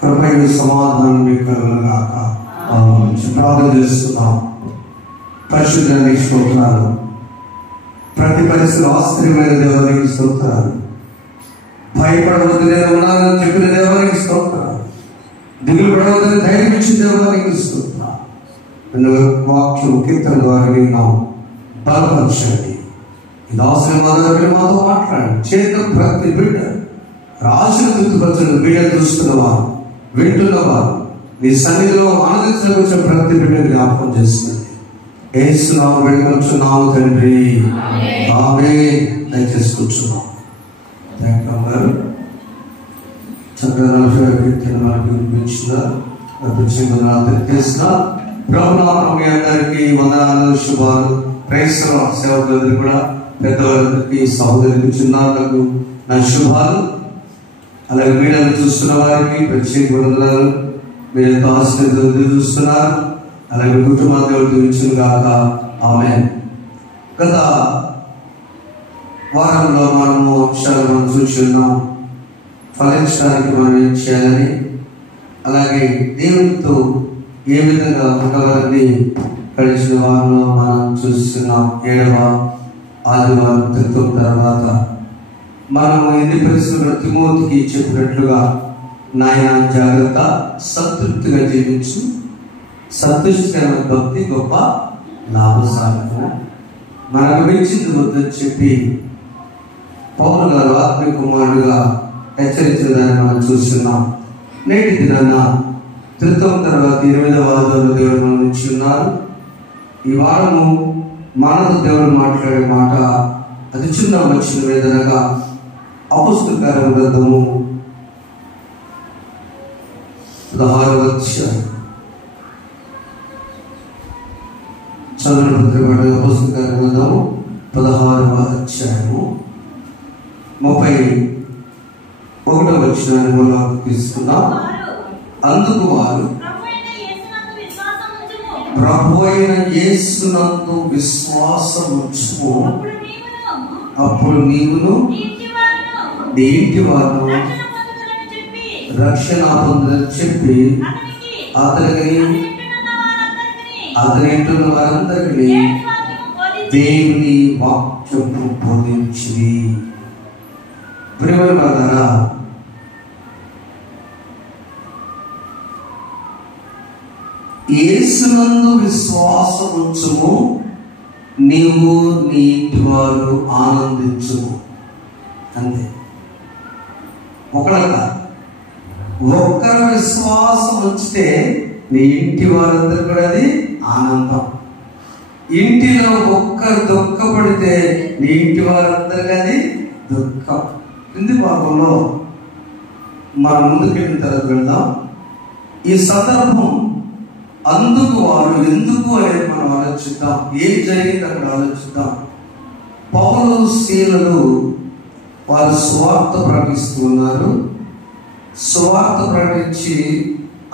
కృపయు సమాధానం మీకు కలుగునుగాక. ప్రార్థన చేస్తున్నాం. పరిశుద్ధానికి స్తోత్రాలు. ప్రతి పరిస్థితులు ఆశ్చర్యమైన దేవానికి స్తోత్రాలు. భయపడవద్దు నేను ఉన్నానని చెప్పిన దేవానికి స్తోత్రాలు. దిగులు పడవద్దని ధైర్యం ఇచ్చిన దేవానికి స్తోత్రాలు. వాక్యం కీర్తన ద్వారా విన్నాం. బలపరచండి. ఈ ఆశీర్వాదాలు మాతో మాట్లాడండి. చేతులు ప్రతి బిడ్డ రాజును గుర్తుపరచని బిడ్డ చూస్తున్నవారు, వింటున్నవారు మీ సన్నిధిలో ఆనందించడానికి వచ్చిన ప్రతి బిడ్డను జ్ఞాపకం చేస్తుంది. యేసునామమున వేడుకొనుచున్నాము తండ్రి, ఆమేన్. దయచేసి కూర్చున్నాం. చక్కగా 40 కీర్తన మనకు వినిపించిన తెలిసిన ప్రభునామమున మీ అందరికీ వందనాలు, శుభాలు. Praise the lord. సేవకులందరూ కూడా పెద్దవాళ్ళందరికీ, సహోదరులకు, చిన్నారులకు నా శుభాలు. అలాగే మీడియాను చూస్తున్న వారికి ప్రత్యేక వందనాలు. మీరు ఎంతో ఆశీర్వాదాలు చూస్తున్నారు. అలాగే కుటుంబాన్ని దేవుడు దీవించును గాక. ఆమేన్. గత వారంలో మనము అంశాలు చూస్తున్నాం. ఫలించడానికి మనం ఏం చేయాలని, అలాగే దేవునితో ఏ విధంగా ఉండవాలని గడిచిన వారంలో మనం చూస్తున్నాం. 7వ ఆదివారం క్రితం తర్వాత మనము ఎన్ని పరిస్థితుల్లో తిమోతికి చెప్పినట్లుగా, నాయన జాగ్రత్త, సంతృప్తిగా జీవించు, సంతుష్టికరమైన భక్తి గొప్ప లాభసాధకము, మనకు మించింది వద్దని చెప్పి పౌలు గారు ఆత్మీయ కుమారుడుగా హెచ్చరించిన దాన్ని మనం చూస్తున్నాం. నేటి దినాన క్రితం తర్వాత 8వ ఆదివారం దేవుడు మనం నుంచి ఉన్నారు. ఈ వారము మనతో దేవుడు మాట్లాడే మాట అతి చిన్న వచ్చిన వేదనగా అపొస్తలుల కార్యముల గ్రంథము 16వ అధ్యాయం చదువు పత్రిక అపొస్తలుల కార్యముల గ్రంథము 16వ అధ్యాయము 31వ వచనాన్ని మనం తీసుకుందాం. అందుకు వారు ప్రభువైన యేసునందు విశ్వాసముంచుము, అప్పుడు నీవును నీ ఇంటి వారును రక్షణ పొందుదని చెప్పి అతనింటున్న వారందరికీ దేవుని వాక్యము బోధించి. ప్రియమైన వారలారా, యేసునందు విశ్వాసముంచుము, నీవు నీ ఇంటి వారు ఆనందించుము. అంతే. ఒక్కరు విశ్వాసం ఉంచితే నీ ఇంటి వారందరూ కూడా అది ఆనందం. ఇంటిలో ఒక్కరు దుఃఖపడితే నీ ఇంటి వారందరికీ అది దుఃఖం. కింది భాగంలో మనం ముందుకు వెళ్ళిన తర్వాత వెళ్దాం. ఈ సందర్భం అందుకు వారు ఎందుకు అనేది మనం ఆలోచిద్దాం. ఏం జరిగింది అక్కడ ఆలోచిద్దాం. పౌలు శీలలు వారు సువార్త ప్రకటిస్తూ ఉన్నారు. సువార్త ప్రకటించి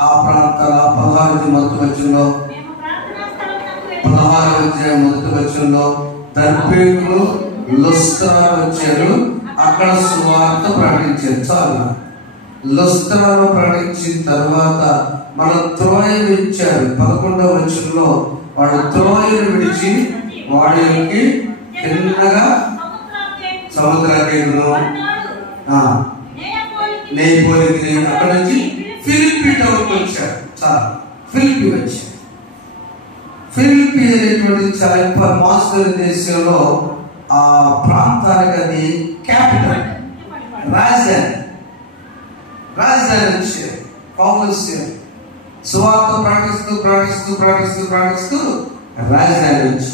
ఆ ప్రాంతాల 16 మొదటి వచనంలో 16వ అధ్యాయం మొదటి వచనంలో దర్బేకులు లుస్త్రాలో వచ్చారు. అక్కడ సువార్త ప్రకటించారు. చాలు. లుస్త్రాలో ప్రకటించిన తర్వాత మన త్రోయను ఇచ్చారు. 11వ వచనంలో వాడు త్రోయను విడిచి వాడికి తిన్నగా సముద్రాకేను నేపోలికి అక్కడ నుంచి ఫిలిప్పీ టౌన్కి వచ్చారు. చాలా ఫిలిప్పీ వచ్చారు. ఫిలిప్పీ అనేటువంటి చాలా మాస్టర్ దేశంలో ఆ ప్రాంతానికి అది క్యాపిటల్, రాజధాని వచ్చారు. పౌలస్ సువార్త ప్రకటిస్తూ ప్రకటిస్తూ ప్రకటిస్తూ ప్రకటిస్తూ రాజధాని వచ్చి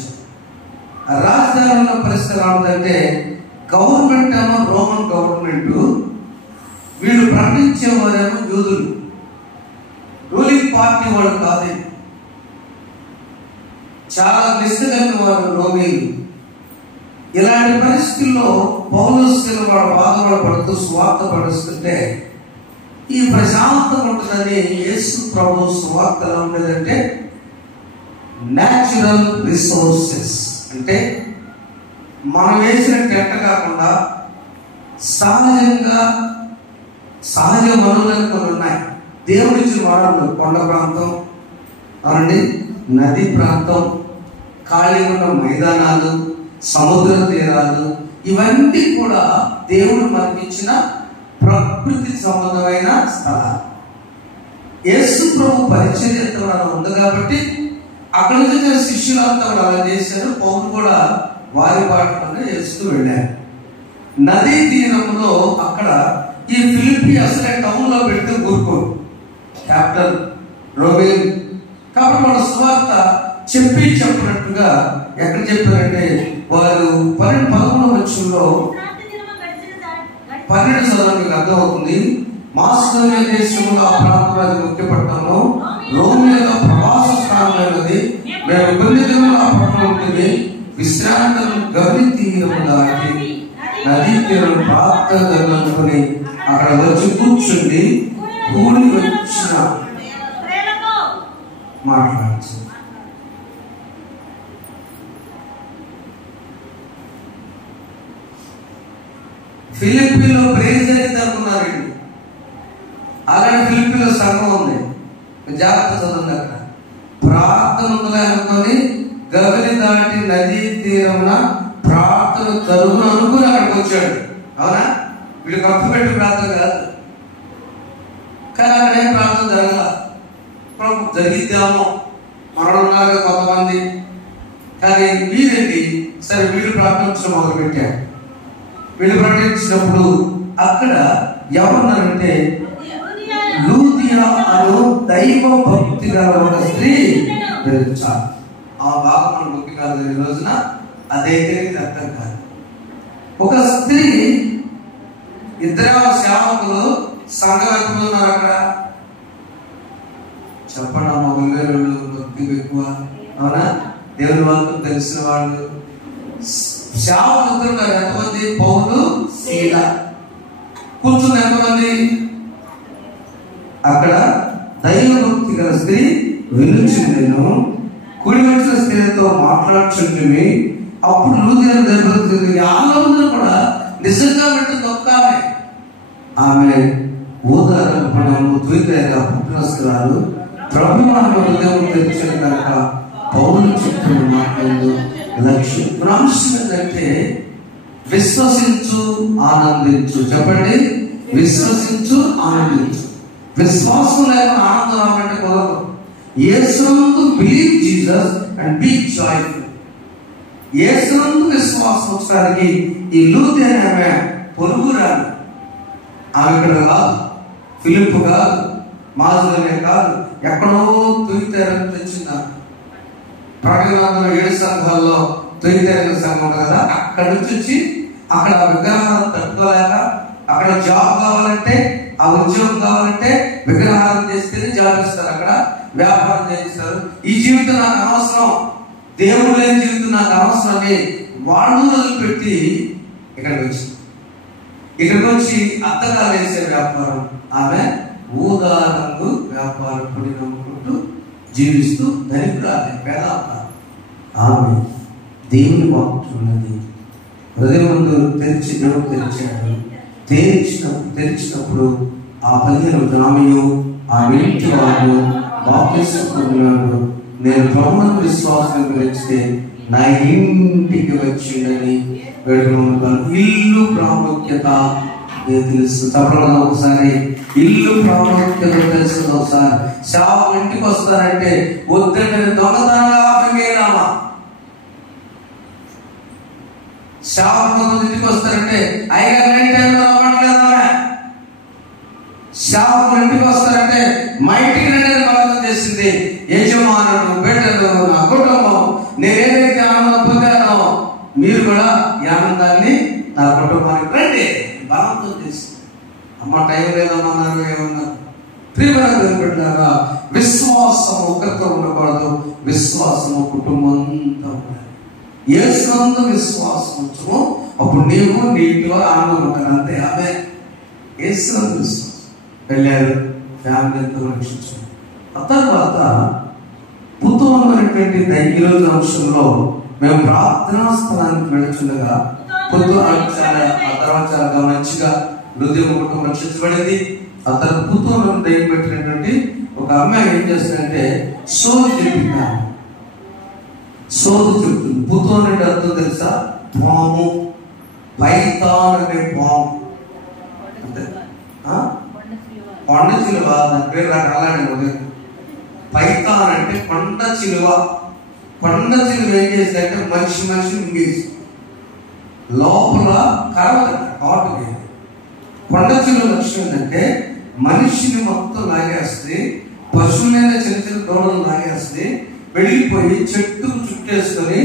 ఆ రాజధానిలో పరిస్థితి ఏమంటే గవర్నమెంట్ ఏమో రోమన్ గవర్నమెంట్, వీళ్ళు ప్రకటించేవారేమో యూదులు, రూలింగ్ పార్టీ వాళ్ళు కాదు. చాలా నిష్ఠగలిగిన వారు రోమీలు. ఇలాంటి పరిస్థితుల్లో పౌలస్సు వాడు బాధపడ పడుతూ స్వార్థ పడుస్తుంటే ఈ ప్రశాంతం ఉంటుందని యేసు ప్రభు స్వార్థ ఎలా ఉండేదంటే న్యాచురల్ రిసోర్సెస్, అంటే మనం వేసిన టెంట కాకుండా సహజంగా సహజ వనరులు కొన్ని ఉన్నాయి. దేవుడిచ్చిన వనరులు కొండ ప్రాంతం అనండి, నది ప్రాంతం, ఖాళీ ఉన్న మైదానాలు, సముద్ర తీరాలు, ఇవన్నీ కూడా దేవుడు మనకిచ్చిన ప్రకృతి సంబంధమైన స్థలాలు. యేసు ప్రభు పరిచర్య ఉంది కాబట్టి అక్కడ నుంచి శిష్యులంతా కూడా అలా చేశారు. పౌరులు కూడా వారి బాటలోనే చేస్తూ వెళ్ళారు. నదీ తీరంలో అక్కడ ఈ ఫిలిప్పీ అసలే టౌన్ లో పెట్టి ఊరుకోరు, క్యాపిటల్ రోమేన్ కాబట్టి వాళ్ళ సువార్త చెప్పినట్టుగా ఎక్కడ చెప్పారంటే వారు 11వ వచనంలో 12 చదవడానికి అర్థమవుతుంది. మాసిదోనియా దేశంలో ఆ ప్రాంతంలో ముఖ్య పట్టణంలో రోమియోలో ప్రవాస స్థానమైనది. మేము కొన్ని దినములు ఆ పట్టణం ఉంటుంది. విశ్రాంతం గవి తీరము దాటి నదీ తీరం ప్రార్థన జరుగుతుంది. అక్కడ వచ్చి కూర్చుండి కూడి వచ్చిన మాట్లాడచ్చు. ఫిలిప్పీలో ప్రేర్ జరిగిద్దనుకున్నారు. అలాంటి ఫిలిప్పీలో సంఘం ఉంది. జాగ్రత్త చదువుంది. అక్కడ ప్రార్థన ఉందని అనుకొని గవిని దాటి నదీ తీరమున ప్రార్థన జరుగును అనుకుని అక్కడికి వచ్చాడు. అవునా? వీళ్ళు కప్పు పెట్టి ప్రార్థన కాదు, కానీ అక్కడ ఏం ప్రార్థన జరగల. జరిగిద్దామో మరణున్నారు కొంతమంది, కానీ వీళ్ళకి సరే వీళ్ళు ప్రార్థించడం మొదలు పెట్టారు. వీళ్ళు ప్రకటించినప్పుడు అక్కడ ఎవరున్నారంటే లూదియా అను దైవ భక్తి గల ఒక స్త్రీ చాలు. ఆ భాగం మన భక్తి కాదు ఈ రోజున, అదైతే అర్థం కాదు. ఒక స్త్రీ, ఇద్దరు సేవకులు సంఘం ఎక్కువ ఉన్నారు అక్కడ. చెప్పండి అమ్మ, వేరు భక్తి ఎక్కువ. అవునా? దేవుని వాక్యం తెలిసిన వాళ్ళు సేవకులు ఉన్నారు. ఎంతమంది? పౌలు, సీల. కూర్చుని ఎంతమంది? అక్కడ దైవ భక్తి గల స్త్రీ వినుచుండెను. కుడి వచ్చిన స్త్రీలతో మాట్లాడుచుంటుంది. అప్పుడు లూదియా దైవభక్తి వాళ్ళందరూ కూడా నిజంగా వింటుంది ఒక్క ఆమె ఊదారపడము ద్వితీయంగా పుట్టినస్తురాలు ప్రభు హృదయం తెరిచిన కనుక పౌరులు చెప్తున్న మాట్లాడు లక్ష్యం. ప్రాంశం ఏంటంటే విశ్వసించు, ఆనందించు. చెప్పండి, విశ్వసించు, ఆనందించు. విశ్వాసం లేకుండా ఆనందం రావాలంటే కుదరదు. యేసునందు believe Jesus and be joyful. యేసునందు విశ్వాసం వచ్చడానికి ఈ లూదియా ఆమె పొరుగురాలు. ఆమె ఇక్కడ కాదు, ఫిలిప్పు కాదు, మాసిదోనియా కాదు, ఎక్కడో తుయితేరని తెచ్చింది. ప్రకటన 7 సంఘాల్లో తుయితేరని సంఘం కదా, అక్కడి నుంచి వచ్చి అక్కడ విగ్రహాలను తట్టుకోలేక అక్కడ జాబ్ కావాలంటే, ఆ ఉద్యోగం కావాలంటే విగ్రహాలను తీసుకెళ్ళి జాబ్ ఇస్తారు, అక్కడ వ్యాపారం చేయిస్తారు. ఈ జీవితం నాకు అనవసరం, దేవుడు లేని జీవితం నాకు అనవసరం అని వాళ్ళు వదిలిపెట్టి ఇక్కడికి వచ్చి అద్దకాలు వేసే వ్యాపారం. ఆమె ఊదా రంగు వ్యాపార పని నమ్ముకుంటూ జీవిస్తూ ధనికురాలి, పేద ఆమె దేవుని వాక్కున్నది. హృదయం ముందు తెరిచాడు. తెరిచినప్పుడు ఆ 15 గ్రామీయు ఆ ఇంటి వారు బాప్తిస్మన్నాడు. నేను ప్రభువును విశ్వాసం గురించి నా ఇంటికి వచ్చిందని వేడుకుంటాను. ఇల్లు ప్రాముఖ్యత తెలుసు. చెప్పడం ఒకసారి ఇల్లు ప్రాముఖ్యత తెలుస్తుంది. ఒకసారి శావు ఇంటికి వస్తారంటే వద్దంటే దొంగతనంగా ఆపేలామా. శావు ఇంటికి వస్తారంటే అయ్యగారు నైట్ టైంలో అవ్వట్లేదా. శావు ఇంటికి వస్తారంటే మా ఇంటికి రెండేది బలం చేసింది యజమానుడు, బిడ్డలు, నా కుటుంబం, నేనేదైతే ఆనందం పొందానో మీరు కూడా ఈ ఆనందాన్ని నా కుటుంబానికి రండి బలంతో చేసింది. అమ్మ టైం లేదమ్మన్నారు, ఏమన్నారు. ప్రియమైన బిడ్డలారా, విశ్వాసం ఒకరితో ఉండకూడదు, విశ్వాసము కుటుంబం అంతా ఉండాలి. యేసునందు విశ్వాసం ఉంచము, అప్పుడు నీవు నీటిలో ఆనందం ఉంటారు. అంతే. ఆమె యేసునందు విశ్వాసం వెళ్ళారు, ఫ్యామిలీ ఎంతో రక్షించారు. ఆ తర్వాత పుత్తూరుమైనటువంటి ఈరోజు అంశంలో మేము ప్రార్థనా స్థలానికి వెళుతుండగా ఆ తర్వాత చాలా మంచిగా హృదయం కుటుంబం రక్షించబడింది. ఆ తర్వాత పుత్తూరు దయ్యం పెట్టినటువంటి ఒక అమ్మాయి ఏం చేస్తుందంటే సోది చెప్పింది. పుత్తూరు అంటే అర్థం తెలుసా? పాము, పైతాన్ అనే పాము. అంతే. కొండ చిలువ, దాని పేరు అలాంటి. పైతాన్ అంటే కొండ చిలువ. కొండ చిలువ ఏం చేసిందంటే మనిషి మింగేసి లోపల కాటు. కొండ చిలువ లక్ష్యం ఏంటంటే మనిషిని మొత్తం లాగేస్తే, పశువులైన చిన్న చిన్న దూడలు లాగేస్తే వెళ్ళిపోయి చెట్టు చుట్టేసుకొని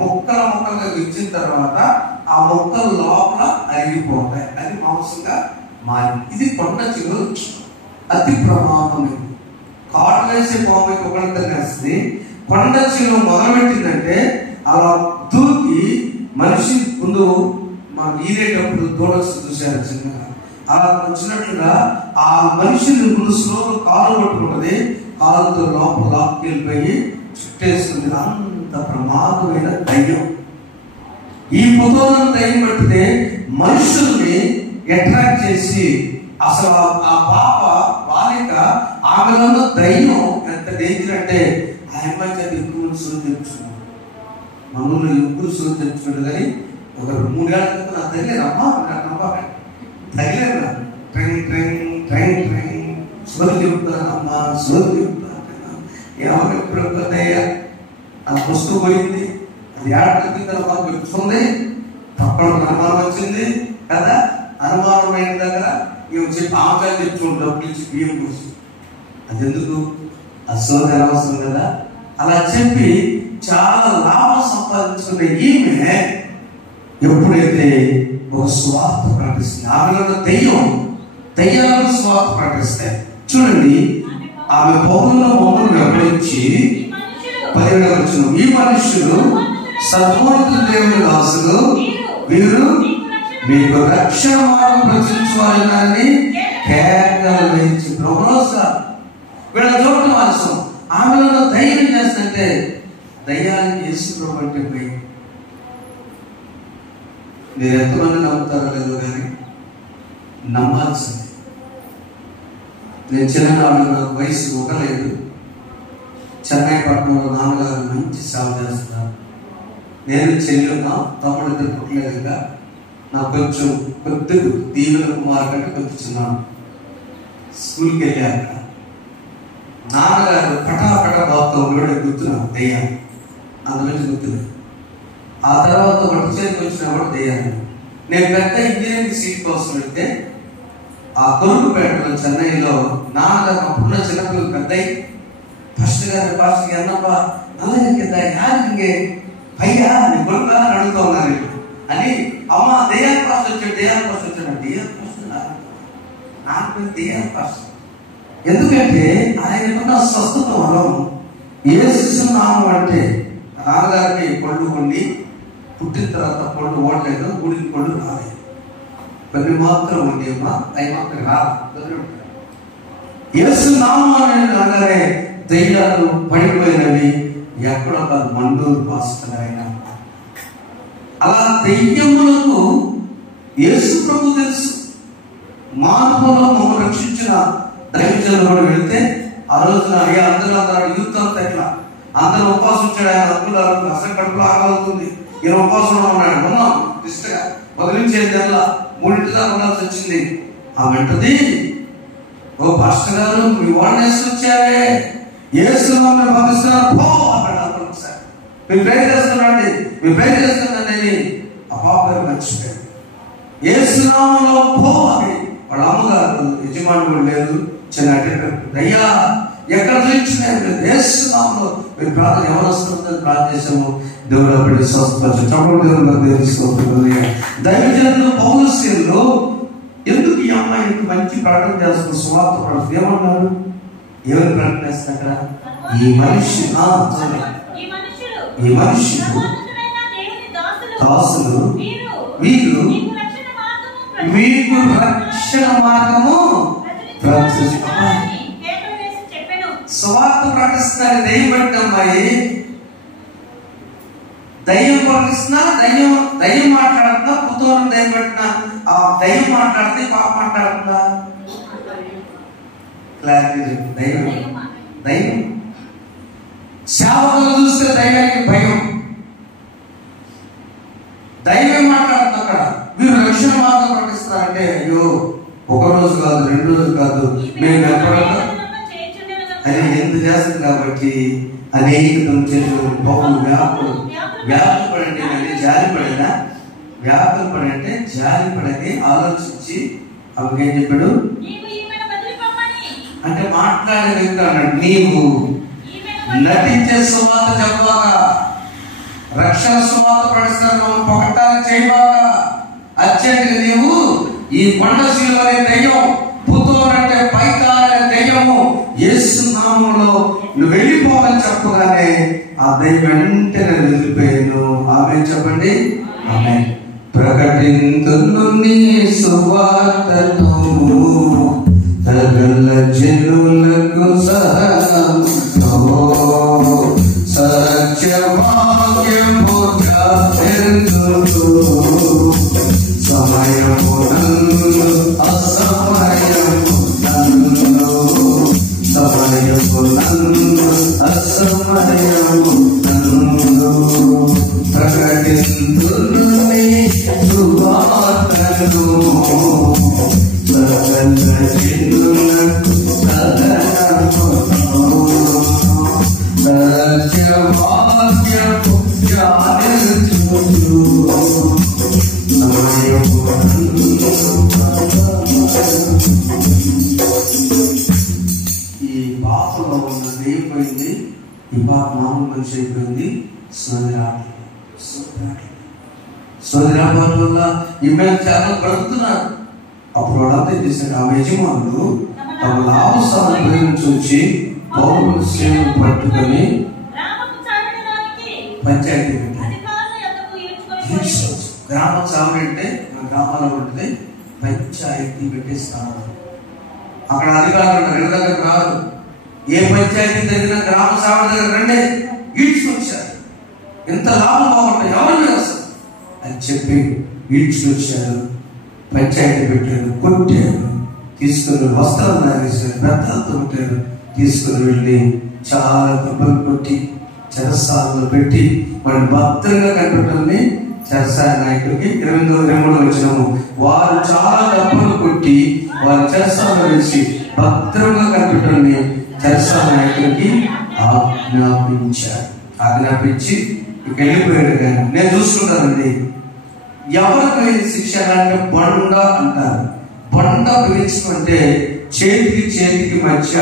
మొక్కలుగా ఇచ్చిన తర్వాత ఆ మొక్కల లోపల అరిగిపోతాయి. అది మాంసంగా మారింది. ఇది కొండ చిలువ అతి ప్రమాదమైంది. కాటు వేసే పాముకి ఒకళ్ళతో వేస్తే కొండ చిలువ మొదలుపెట్టిందంటే అలా దూకి మనిషి ముందు మనం ఈరేటప్పుడు దూడొచ్చు చూశారు చిన్నగా. అలా వచ్చినట్లుగా ఆ మనిషిని ముందు స్లోగా కాలు పట్టుకుంటుంది, కాలుతో లోపల లాక్కెళ్ళిపోయి చుట్టేస్తుంది. అంత ప్రమాదమైన దయ్యం. ఈ పుతోలను దయ్యం పట్టితే మనుషుల్ని అట్రాక్ట్ చేసి అసలు ఆ పాప బాలిక ఆమెలో దయ్యం ఎంత డేంజర్ అంటే ఆ అమ్మాయి చేత ఎక్కువ సూర్యం తెచ్చుకున్నాడు. మనలో ఎక్కువ సూర్యం తెచ్చుకున్నాడు. కానీ ఒక 3 ఏళ్ల క్రితం నా తగిలేరమ్మా తగిలేరు. ట్రైన్ సూర్యం చెప్తానమ్మా, సూర్యం చెప్తాను. ఏమన్నా ఎప్పుడయ్యా ఆ పుస్తకం పోయింది, అది ఏడాది మాకు పెట్టుకుంది. పక్కన అనుమానం వచ్చింది కదా. అనుమానమైన దగ్గర ఇవి చెప్పి ఆమెకాయలు తెచ్చుకుంటాం, పిలిచి బియ్యం కోసం. అది ఎందుకు? అసలు అనవసరం కదా. అలా చెప్పి చాలా లాభం సంపాదించుకునే ఈమె ఎప్పుడైతే ఒక స్వార్థ ప్రకటిస్తుంది, ఆమెలో దయ్యాలను స్వార్థ ప్రకటిస్తాయి. చూడండి, ఆమె పౌరుల మమ్మల్ని వెంబడించి 17వ వచనం, ఈ మనుష్యులు సర్వోన్నత దేవుని దాసులు, వీరు మీకు రక్షణ మార్గం ప్రచురించాలని కేకలు వేయించి ప్రభుత్వం వీళ్ళ చూడటం అవసరం. ఆమెలో ధైర్యం చేస్తుంటే దయ్యాన్ని చేసుకున్నాం అంటే భయం. మీరు ఎంతమంది నమ్ముతారో లేదో కానీ నమ్మాల్సింది. నేను చిన్ననాడు, నాకు వయసు ఒకలేదు, చెన్నై పట్టణంలో నాన్నగారు మంచి సేవ చేస్తున్నారు. నేను చెల్లెమ్మా, తమ్ముడు ఇద్దరు పుట్టలేదుగా. నాకు కొంచెం కొద్దిగా దీవుల కుమార్ కంటే కొంచెం చిన్నాను. స్కూల్కి వెళ్ళాక నాన్నగారు పటాపట బాబుతో ఉండేవాడు. గుర్తున్నాను దయ్యాన్ని, అందులోంచి గుర్తులేదు. ఆ తర్వాత ఒకటి చేతికి వచ్చినప్పుడు దయ్యాన్ని. నేను పెద్ద ఇంజనీరింగ్ సీట్ కోసం వెళ్తే ఆ కొరుకుపేటలో చెన్నైలో నాన్నగారు అప్పుడున్న చిన్నపిల్లలు పెద్దయి ఫస్ట్ గారు పాస్ట్కి అన్నప్పా అలాగే కదా యారింగే పయ్యా నీ కొడుకా అని అడుగుతూ ఉన్నారు అని. అమ్మ దయ్యాల పాస్ వచ్చాడు, దయ్యాల పాస్ వచ్చాడు. దయ్యాల పాస్ నాకు దయ్యాల పాస్. ఎందుకంటే ఆయనకున్న స్వస్థత వరం. యేసు నామం అంటే నాన్నగారికి పళ్ళు వండి పుట్టిన తర్వాత పళ్ళు ఓడలేదు, గుడికి పళ్ళు రాలేదు. కొన్ని మాత్రం ఉండేమ్మా, అవి మాత్రం రాదు. యేసు నామం అనగానే దయ్యాలు పడిపోయినవి. ఎక్కడో కాదు, మండూరు పాస్టర్ ఆయన. అలా దయ్యములకు యేసు ప్రభు తెలుసు. మానవులో మమ్మల్ని రక్షించిన దైవజనులు కూడా వెళితే ఆ రోజున అందరూ యూత్ అంతా ఇట్లా అందరూ ఉపవాసం వచ్చాడు. ఆయన అద్భుతాలు అసలు కడుపులో ఆగలుగుతుంది. ఈయన ఉపవాసం ఉన్నాడు. ఉన్నాం ఇష్టగా వదిలించేదల్లా 3 దాకా ఉండాల్సి వచ్చింది. ఆ వెంటది, ఓ పాస్టర్ గారు మీ వాళ్ళని వేసి వచ్చారే, యేసు మమ్మల్ని పంపిస్తున్నారు పో అన్నాడు. ఒకసారి మీరు ప్రేర్ చేస్తున్నాండి, మీరు ప్రేర్ చేస్తున్నాండి. ఆ పాప మర్చిపోయాడు. యేసు నామంలో పో అని వాళ్ళ అమ్మగారు యజమాని కూడా లేదు. చిన్న అయ్యా ఎక్కడ చూపించినారు యేసు నామంలో మీరు ప్రార్థన ఎవరు వస్తుందో ప్రార్థించాము. దేవుడు అప్పుడు స్వస్థపరచు చప్పుడు దేవుడు దైవజనులు పౌరస్యులు ఎందుకు ఈ అమ్మాయి ఇంత మంచి ప్రకటన చేస్తున్న సువార్త ప్రకటన ఏమన్నారు? ఎవరు ప్రకటన చేస్తారు అక్కడ? ఈ మనిషి దాసులు వీరు మీకు రక్షణ మార్గము సువార్త ప్రకటిస్తున్నారు. దయ్యం పట్టిన అమ్మాయి దయ్యం ప్రకటిస్తున్నా, దయ్యం మాట్లాడుతున్నా, పుత్తూరం దయ్యం పట్టిన ఆ దయ్యం మాట్లాడితే పాప మాట్లాడుతుందా? క్లారిటీ. దయ్యం సేవకులు చూస్తే దయ్యానికి భయం. దైవం మాట్లాడుతుంది అక్కడ. మీరు రక్షణ మార్గం ప్రకటిస్తారంటే అయ్యో 1 రోజు కాదు 2 రోజులు కాదు మేము ఎప్పుడన్నా అది ఎంత చేస్తుంది కాబట్టి అనేక పౌరులు వ్యాపపడండి అంటే జాలిపడేనా? వ్యాపపడంటే జాలిపడని ఆలోచించి ఆమెకేం చెప్పాడు అంటే మాట్లాడే వ్యక్తి అన్నాడు, నీవు నటించే సువార్త చెప్పాగా, రక్షణ సువార్త ప్రకటిస్తాను పొగటానికి చేయబాగా, అత్యంత నీవు ఈ కొండ శిలువనే దయ్యం, పుత్తూరు అంటే పైకాలనే దయ్యము యేసు నామములో నువ్వు వెళ్ళిపోవాలని చెప్పగానే ఆ దయ్యం వెంటనే వెళ్ళిపోయాను. ఆమె చెప్పండి. ఆమె ప్రకటింతును నీ సువార్తను సకల జనులకు సహనముతో సత్యవాక్యము చాటెందుకు సమయమునందు అసమయమునందు సమయమునందు అసమయమునందు ప్రకటింతును నీ సువార్తను సకల జనులకు సహనముతో సత్యవాక్యము చాటెందుకు ఈ పాపలో ఉన్నది అయిపోయింది. ఈ పాప మామూలు మనిషి అయిపోయింది. సోదరాబాద్ వల్ల ఈ మీద చాలా బ్రతుకుతున్నారు. అప్పుడు వాళ్ళంతా చేశారు, ఆ యజమానులు తమ లాభసాలను ఉపయోగించి పౌరుల సేవను పట్టుకొని పంచాయతీ పెట్టారు. గ్రామ చావడి అంటే మన గ్రామాల్లో ఉంటుంది, పంచాయతీ పెట్టేస్తారు. అక్కడ అధికారులు రెండు దగ్గరకు రారు. ఏ పంచాయతీ జరిగిన గ్రామ చావడి దగ్గర రండి ఈడ్చుకొచ్చారు. ఎంత లాభం బాగుంటాయి ఎవరిని అసలు అని చెప్పి ఈడ్చుకొచ్చారు. పంచాయతీ పెట్టారు, కొట్టారు, తీసుకుని వస్త్రాలు తయారేశారు, పెద్దలతో పెట్టారు, తీసుకుని వెళ్ళి చాలా దెబ్బలు కొట్టి చెరసాలలో పెట్టి వాడిని భద్రంగా కనిపెట్టాలని చెరసాల నాయకుడికి 22 వచ్చినాము. వారు చాలా దెబ్బలు కొట్టి వారి చెరసాలలో వేసి భద్రంగా కనిపెట్టాలని చెరసాల నాయకుడికి ఆజ్ఞాపించి ఇక వెళ్ళిపోయాడు. కానీ నేను చూసుకుంటానండి, ఎవరికి శిక్ష అంటే బండ అంటారు. బండ పిలిచుకుంటే చేతికి మధ్య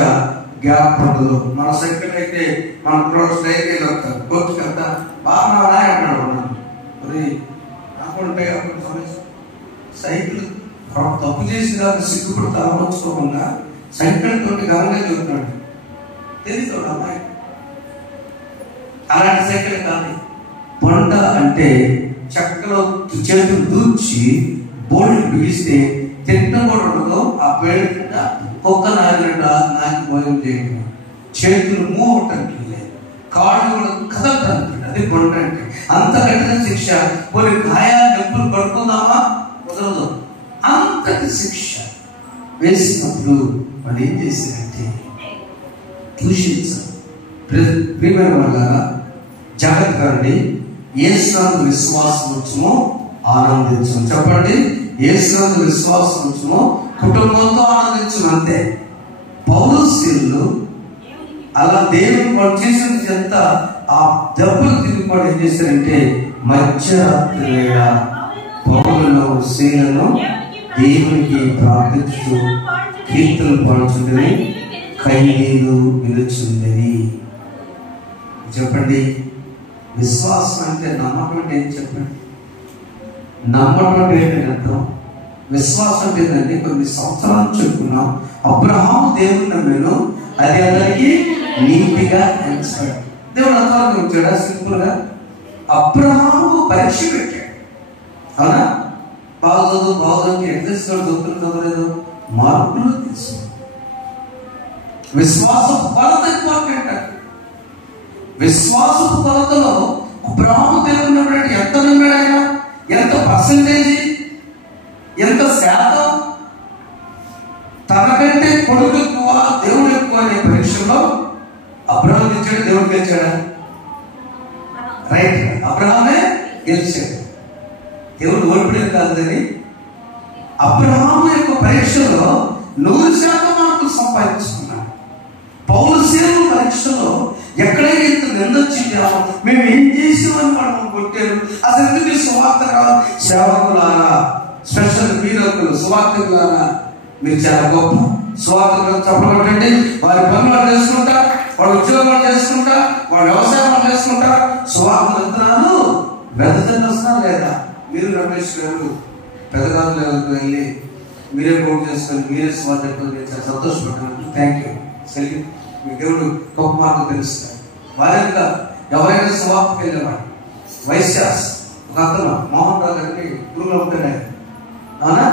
గ్యాప్ ఉండదు. మన సైకిల్ అయితే మన స్ట్రైక్ వెళ్తారు, కోర్టుకి వెళ్తా బాగా అంటాడు. అది నాకుంటే సైకిల్ తప్పు చేసి దాన్ని సిగ్గుపడి తలవంచుకోకుండా సైకిల్ తోటి గమనిగా చెబుతున్నాడు. తెలియదు అమ్మాయి అలాంటి సైకిల్ కాదు. బండ అంటే చక్కలో చేతులు దూర్చి బోల్డ్ బిగిస్తే తింటం కూడా ఉండదు. ఆ బెల్ట్ కుక్క నాగినట్టు నాకు భోజనం చేయడం, చేతులు మూవటానికి లేదు, కాళ్ళు కూడా కదలటానికి అది పంట అంటే అంత కఠిన శిక్ష. కొన్ని గాయాలు నొప్పులు పడుకుందామా, కుదరదు. అంతటి శిక్ష వేసినప్పుడు వాళ్ళు ఏం చేశారంటే దూషించారు. ప్రియమైన వాళ్ళ జాగ్రత్తగా అండి. యేసునందు విశ్వాసం ఉంచుము, ఆనందించము. చెప్పండి, యేసునందు విశ్వాసం ఉంచుము, కుటుంబంతో ఆనందించము. అంతే. పౌరస్త్రీలు అలా దేవుడు వాళ్ళు చేసిన చెంత ఆ దెబ్బలు తిరుగుబాటు ఏం చేశారంటే మధ్యరాత్రి వేళ పౌరులను శీలను దేవునికి ప్రార్థిస్తూ కీర్తనలు పాడుచుండని ఖైదీలు నిలుచుండని. చెప్పండి, విశ్వాసం అంటే నమ్మకం అంటే ఏం చెప్పండి? నమ్మకం అంటే ఏంటంటే అర్థం. విశ్వాసం అంటే ఏంటంటే కొన్ని సంవత్సరాలు చెప్పుకున్నాం. అబ్రహాము దేవుని నమ్మాను, అది అతనికి నీతిగా ఎంచాడు. దేవుడు అంతవరకు ఉంచాడా? సింపుల్ గా అబ్రహాముకు పరీక్ష పెట్టాడు. అవునా? బాగోదు బాగోదు ఎంత చదువులేదు, మార్పులు తీసుకు. విశ్వాసపు కొలత ఇంపార్టెంట్. విశ్వాసపు కొలతలో అబ్రహాము దేవుని నమ్మాడు. ఎంత నమ్మాడు ఆయన? ఎంత పర్సంటేజ్, ఎంత శాతం? తనకంటే కొడుకు ఎక్కువ, దేవుడు ఎక్కువ అనే పరీక్షలో అబ్రహాం గెలిచాడు, దేవుడు గెలిచాడా? రైట్, అబ్రహామే గెలిచాడు, దేవుడు ఓడిపోయేది కాదు. కానీ అబ్రహాము యొక్క పరీక్షలో 100% మార్కులు సంపాదించుకున్నాడు. పౌరసేవ పరీక్షలో ఎక్కడైనా ఇంత నిందొచ్చిందామో, మేము ఏం చేసామని మనం కొట్టారు. అసలు ఎందుకు సువార్త కావాలి? సేవకులారా, స్పెషల్ వీరకులు, సువార్తకులారా, మీరు చాలా గొప్ప సువార్తకులు. చెప్పబట్టండి. వారి పనులు వాళ్ళు చేసుకుంటా, వాడు ఉద్యోగాలు చేసుకుంటా, వాడు వ్యవసాయం చేసుకుంటా, సువార్త విత్తనాలు వెదజల్లి వస్తున్నారు లేదా? మీరు రమేష్ గారు పెద్దగాదులకు వెళ్ళి మీరే పోటీ చేసుకొని మీరే సువార్త చాలా సంతోషపడ్డాను. Thank you. సెల్లి మీ దేవుడు గొప్ప మార్గం తెలుస్తారు. వారంతా ఎవరైనా సువార్తకు వెళ్ళేవాడు. వైశ్యాస్ ఒక అతను మోహన్ రావు గారికి గురువులో ఉంటాడు ఆయన. అవునా?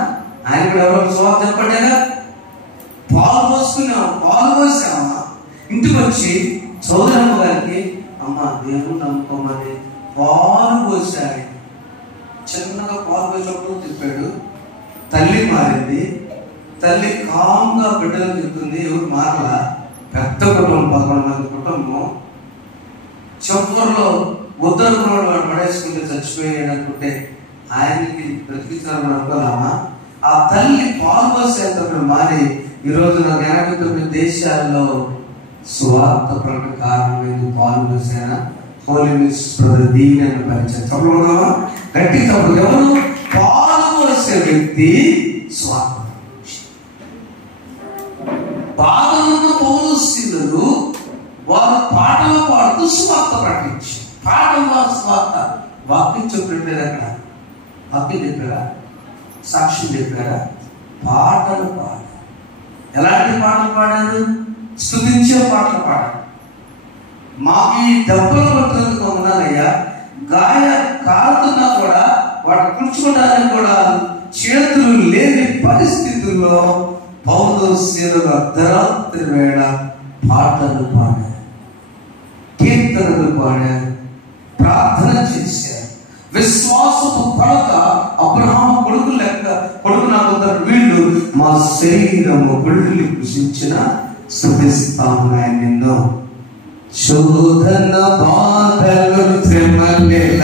ఆయన కూడా ఎవరో సువార్త చెప్పండి. పాలు పోసామా ఇంటికి వచ్చి చౌదరమ్మ గారికి, అమ్మ దేవుడు నమ్ముకోమని పాలు పోసాయి. చిన్నగా పాలు పోసినప్పుడు తిప్పాడు. తల్లి మారింది. తల్లి కామ్గా బిడ్డలు తింటుంది. ఎవరు మారలా. పెద్ద కుటుంబం, 11 మంది కుటుంబం. చివరిలో ఉద్దరుకున్నాడు, వాడు పడేసుకుంటే చచ్చిపోయాడు అనుకుంటే ఆయనకి బ్రతికించాలని అనుకోవాలమ్మా. ఆ తల్లి పాలు పోసేంత మారి ఈ రోజు 89 దేశాల్లో స్వార్థ ప్రకటన కారణమైన పాలు పోసిన హోలీనెస్ బ్రదర్ దీవెన పరిచయం. చెప్పగలమా? గట్టి తప్పుడు. ఎవరు పాలు పోసే వ్యక్తి స్వార్థ. బాధలున్న పౌరస్త్రీలు వారు పాటలు పాడుతూ స్వార్థ ప్రకటించారు. పాటలు వారు స్వార్థ. వాక్యం చెప్పలేదు. అక్కడ వాక్యం చెప్పారా? సాక్ష్యం చెప్పారా? పాటలు పాడారు. ఎలాంటి పాటలు పాడారు? స్తుతించే పాటలు పాడారు. మాకు ఈ దెబ్బలు పట్టుకుంటూ ఉన్నారయ్యా, గాయ కారుతున్నా కూడా వాడు కూర్చోడానికి కూడా చేతులు లేని పరిస్థితుల్లో పౌరస్త్రీలు అర్ధరాత్రి వేళ పాటలు పాడారు, కీర్తనలు పాడారు, ప్రార్థన చేశారు. విశ్వాసపు కొలత అబ్రహాము కొడుకు లెక్క. కొడుకు నాకు వీళ్ళు మా శరీరము గుళ్ళు కృషించిన స్తుతిస్తాము ఆయన నిన్ను. శోధన బాధలు శ్రమల కలిగేల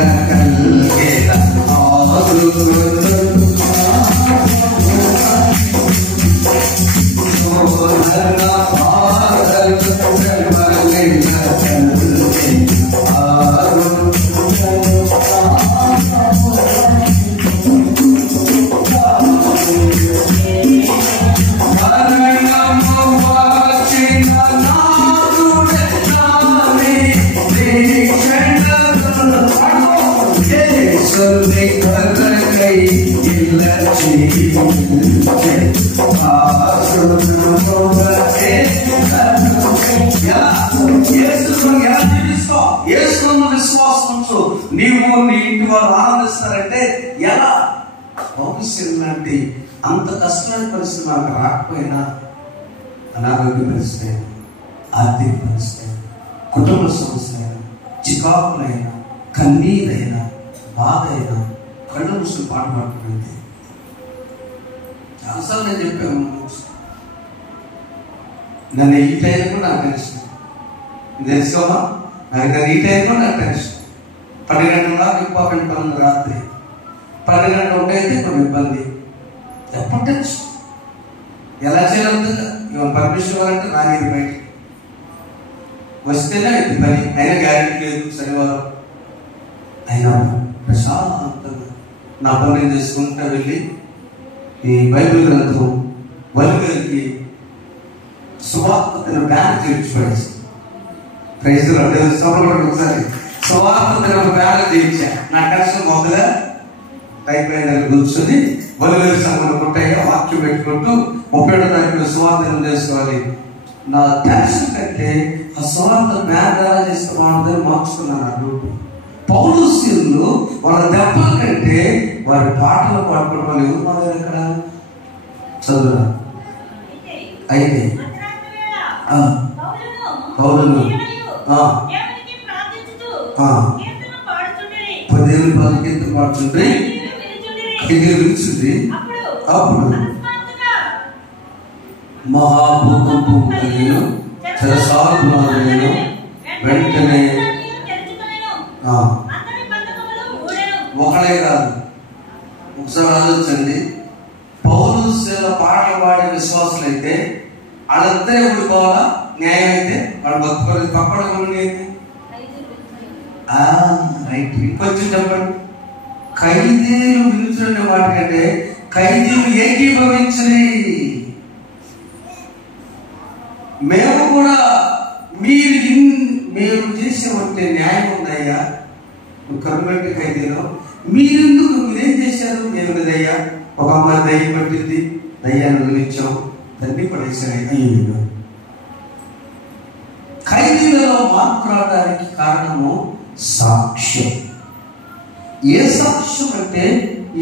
విశ్వాసం నీవు నీ ఇంటి వారు ఆనందిస్తారంటే ఎలా? భవిష్యత్ లాంటి అంత కష్టమైన పరిస్థితి నాకు రాకపోయినా అనారోగ్య పరిస్థితి అయినా, ఆర్థిక పరిస్థితి అయినా, కుటుంబ సమస్య అయినా, చికాకులైనా, కన్నీరైనా, బాధ అయినా కళ్ళు మూసుకుని పాట పాడుకుంటే చాలాసార్లు నేను చెప్పాను. నన్ను ఈ టైం కూడా నాకు టెన్షన్ తెలుసుకోమా, నన్ను ఈ టైం కూడా నాకు టెన్షన్. 10 గంటల ఇంపార్టెంట్ పనులు, రాత్రి 10 గంటలు ఉంటే కొన్ని ఇబ్బంది, ఎప్పుడు టెన్షన్. ఎలా చేయాలి? ఇవాళ పర్మిషన్ ఇవ్వాలంటే రాని బయటికి వస్తేనే ఇది పని, అయినా గ్యారెంటీ లేదు. శనివారం అయినా ప్రశాంతంగా నా పని నేను చేసుకుంటా వెళ్ళి ఈ బైబిల్ గ్రంథం వల్లికి సువార్త బ్యాన్ చేయించి ప్రైజ్ ఒకసారి సువార్త బ్యాన్ చేయించా. నా టెన్షన్ మొదలుగా అయిపోయిన కూర్చొని వల్లివేలు సంఘంలో కొట్టయ్యా వాక్యం పెట్టుకుంటూ 37వ తారీఖున సువార్తను చేసుకోవాలి. నా టెన్షన్ కంటే ఆ సువార్త బ్యాన్ ఎలా చేస్తే బాగుంటుందని మార్చుకున్నాను. ఆ గ్రూప్ పౌలుస్యులు వాళ్ళ దెబ్బల కంటే వారి పాటలు పాడుకోవడం వాళ్ళు ఎవరు మాట్లాడారు ఇక్కడ చదువురా. అయితే పౌలులు 10 కీర్తన పాడుతుంటే విలుచుంది. అప్పుడు మహాభూకంపం కలిగిన చెరసాలను వెంటనే ఒకడే కాదు, ఒకసారి ఆలోచించండి. పౌలు శీల పాటలు పాడే విశ్వాసులు అయితే వాళ్ళందరే ఊడిపోవాలా? న్యాయం అయితే వాళ్ళు బతుకోలేదు. పక్కన రైట్. ఇంకొంచెం చెప్పండి. ఖైదీలు విలుచున్న మాట కంటే ఖైదీలు ఏకీభవించని. మేము కూడా మీరు చేసేవంటే న్యాయం ఉందయ్యా. కరుణపెట్టి ఖైదీలో మీరేం చేశారు? మేము లేదయ్యా, ఒక అమ్మాయి దయ్యం పట్టింది, దయ్యాన్ని వదిలించాం, తన్ని పడేసాయి. అయ్యో, ఖైదీలలో మార్పు రావడానికి కారణము సాక్ష్యం. ఏ సాక్ష్యం అంటే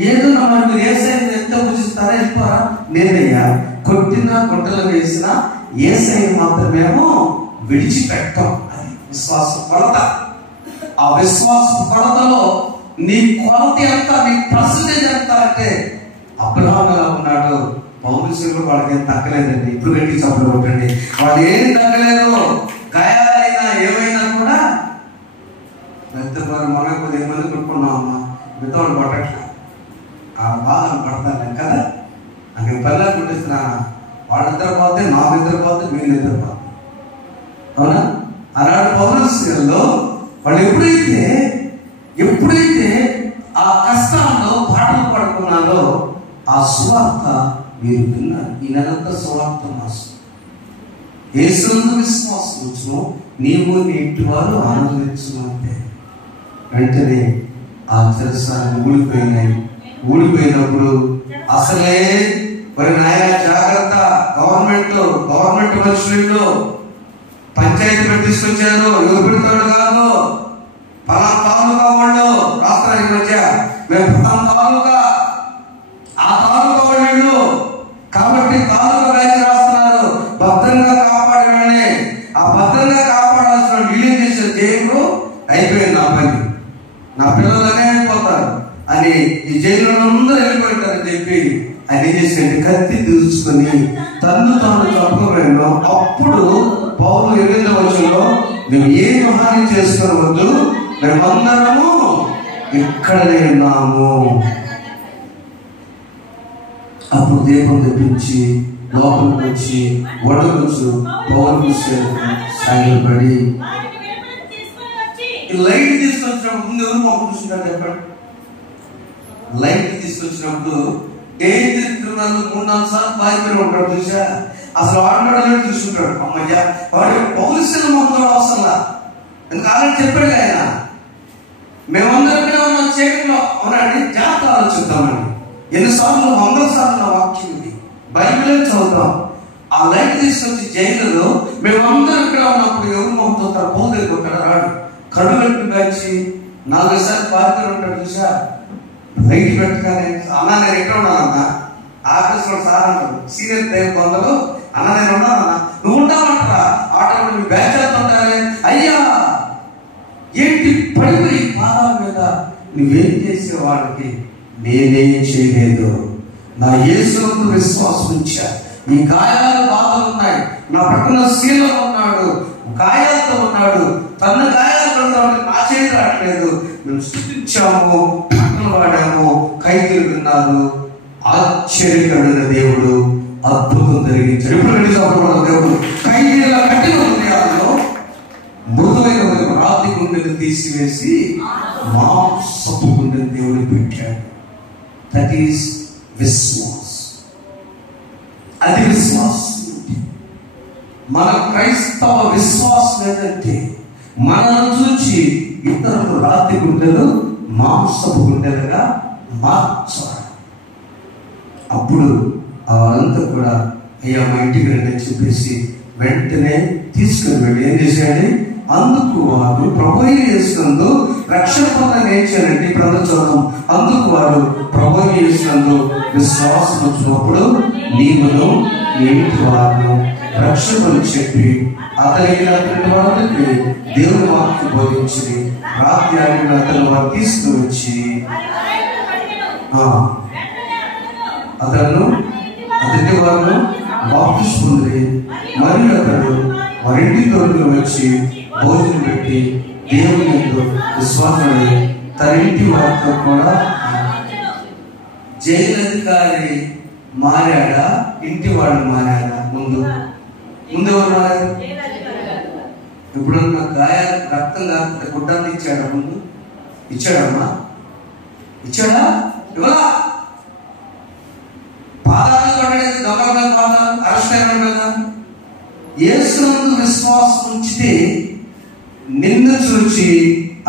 ఏదో మీరు ఏసైని ఎంత పూజిస్తారా? వెళ్ళిపోరా? నేనయ్యా కొట్టినా గుంటలు వేసినా ఏసైని మాత్రమేమో విడిచిపెట్టాం. అది విశ్వాసం కొలత. ఆ విశ్వాస కొలతలో నీ కొలత ఎంత, నీ పర్సంటేజ్ ఎంత అంటే అబ్రహాము ఎలా ఉన్నాడు, పౌరుషులు వాళ్ళకి ఏం తగ్గలేదండి. ఇప్పుడు పెట్టి చప్పుడు కొట్టండి, వాళ్ళు ఏం తగ్గలేదు. గాయాలైనా ఏమైనా కూడా మనం 10 మంది కొట్టుకున్నాం అమ్మా, మిగతా వాళ్ళు పట్టట్లా. ఆ బాధలు పడతాను కదా, నాకు పల్లెలు కొట్టిస్తున్నా. వాళ్ళిద్దరు పోతే నా నిద్ర పోతే మీ నిద్ర పోతే. అవునా? అలాంటి పౌరుషుల్లో వాళ్ళు ఎప్పుడైతే ఆ కష్టాల్లో పాటలు పడుకున్నారో ఆ సువార్త మీరు విన్నారు. ఈ నెలంతా సువార్త మాసం. యేసునందు విశ్వాసం వచ్చును, నీవు నీ ఇంటి వారు ఆనందించును అంటే వెంటనే ఆ చెరసాలు ఊడిపోయినప్పుడు అసలే మరి నాయన జాగ్రత్త, గవర్నమెంట్ మనుషులు పంచాయతీ పెట్టి తీసుకొచ్చారు. ఎవరు పెడతాడు కాదు, తాలూకా వాళ్ళు రాష్ట్రానికి మధ్య మేము తాలూకా, ఆ తాలూకా వాళ్ళు కాబట్టి తాలూకా బ్యాచ్ రాస్తున్నారు. భద్రంగా కాపాడమని, ఆ భద్రంగా కాపాడాల్సిన వీళ్ళు చేశారు. జైలు అయిపోయింది, నా పని, నా పిల్లలనే అయిపోతారు అని ఈ జైల్లో అందరూ వెళ్ళిపోతారని చెప్పి ఆయన ఏం చేశాడు? కత్తి తీసుకుని తాను చంపలేను. అప్పుడు పౌలు 8వ వచనంలో మేము ఏం హాని చేసుకోవద్దు, మేమందరము ఇక్కడనే ఉన్నాము. అప్పుడు దీపం తెప్పించి లోపలికి వచ్చి వడవచ్చు పౌరులు సాగిపడి లైట్ తీసుకొచ్చినప్పుడు ముందు ఎవరు పంపించుకుంటారు చెప్పండి? లైట్ తీసుకొచ్చినప్పుడు డేంజర్ క్రిమినల్ 3-4 సార్లు పారిపోయి ఉంటాడు. చూసా అసలు వాడినాడు చూసుకుంటాడు. అమ్మయ్య వాడు పౌరుషులు మొత్తం అవసరంలా, ఎందుకంటే చెప్పాడు ఆయన, మేమందరం కూడా ఉన్న చీకట్లో ఉన్నాడు. జాగ్రత్త ఆలోచిద్దామండి. ఎన్నిసార్లు 100 సార్లు నా వాక్యం ఇది, బైబిల్ చదువుతాం. ఆ లైట్ తీసుకొచ్చి జైలులో మేమందరం ఇక్కడ ఉన్నప్పుడు ఎవరు మొత్తం పౌరు వెళ్ళిపోతాడు. రాడు కళ్ళు కట్టు కాచి 4 సార్లు పారిపోయి ఉంటాడు. చూసా లైట్ పెట్టగానే అన్నా నేను ఎక్కడ ఉన్నానన్నా, ఆఫీస్లో సార్ అంటారు, సీనియర్ టైం కొందరు అన్న నేను ఉన్నానన్నా నువ్వేం చేసే వాళ్ళకి నేనేం చేయలేదు. నా యేసునందు విశ్వాసం ఉంచా. ఈ గాయాలు బాధలు ఉన్నాయి, నా పక్కన శీలం ఉన్నాడు, గాయాలతో ఉన్నాడు, తన గాయాలు పడతామని నా చేతి రావట్లేదు. మేము స్తుతించాము, పాటలు పాడాము, ఖైదీలు విన్నారు. ఆశ్చర్యకరుడైన దేవుడు అద్భుతం జరిగించాడు. ఇప్పుడు దేవుడు ఖైదీల కట్టిన హృదయాల్లో మృదువైన రాతి గుండెలు తీసివేసి మాంసపు గుండెలు దేవుడు పెట్టాడు. That is Vishwas. అది విశ్వాసం. మన క్రైస్తవ విశ్వాసం ఏంటంటే మనల్ని చూచి ఇతరులు రాతి గుండెలు మాంసపు గుండెలుగా మార్చాలి. అప్పుడు వాళ్ళంతా కూడా అయ్యా మా ఇంటికి రండి చెప్పేసి వెంటనే తీసుకుని వెళ్ళి ఏం చేశాడు? అందుకు వారు ప్రభువు యేసునందు రక్షణ పొందని ఏం చేయాలంటే ఇప్పుడు చదువు. అందుకు వారు ప్రభువు యేసునందు విశ్వాసం వచ్చినప్పుడు నీవును నీ ఇంటి వారిను రక్షణను చెప్పి అతనికి వాళ్ళకి దేవుని వాక్యం బోధించి రాత్రి అతను వారు తీసుకుని వచ్చి అతను అతని వారు బాప్తిస్మం మరియు అతడు వారింటి తోడుగా వచ్చి భోజనం పెట్టి దేవుని యందు విశ్వాసమై తన ఇంటి వారితో కూడా. జైలు అధికారి మారాడా, ఇంటి వాడు మారాడా? ముందు ఎవరు మారారు? ఎప్పుడన్నా గాయాలు రక్తం కాకుండా గుడ్డాన్ని ఇచ్చాడా? ముందు ఇచ్చాడమ్మా? ఇచ్చాడా? ఇవ్వలా. పాదాలు పడలేదు, దొంగ పాదాలు అరెస్ట్ అయినాడు కదా. యేసునందు విశ్వాసం ఉంచితే నిన్ను చూచి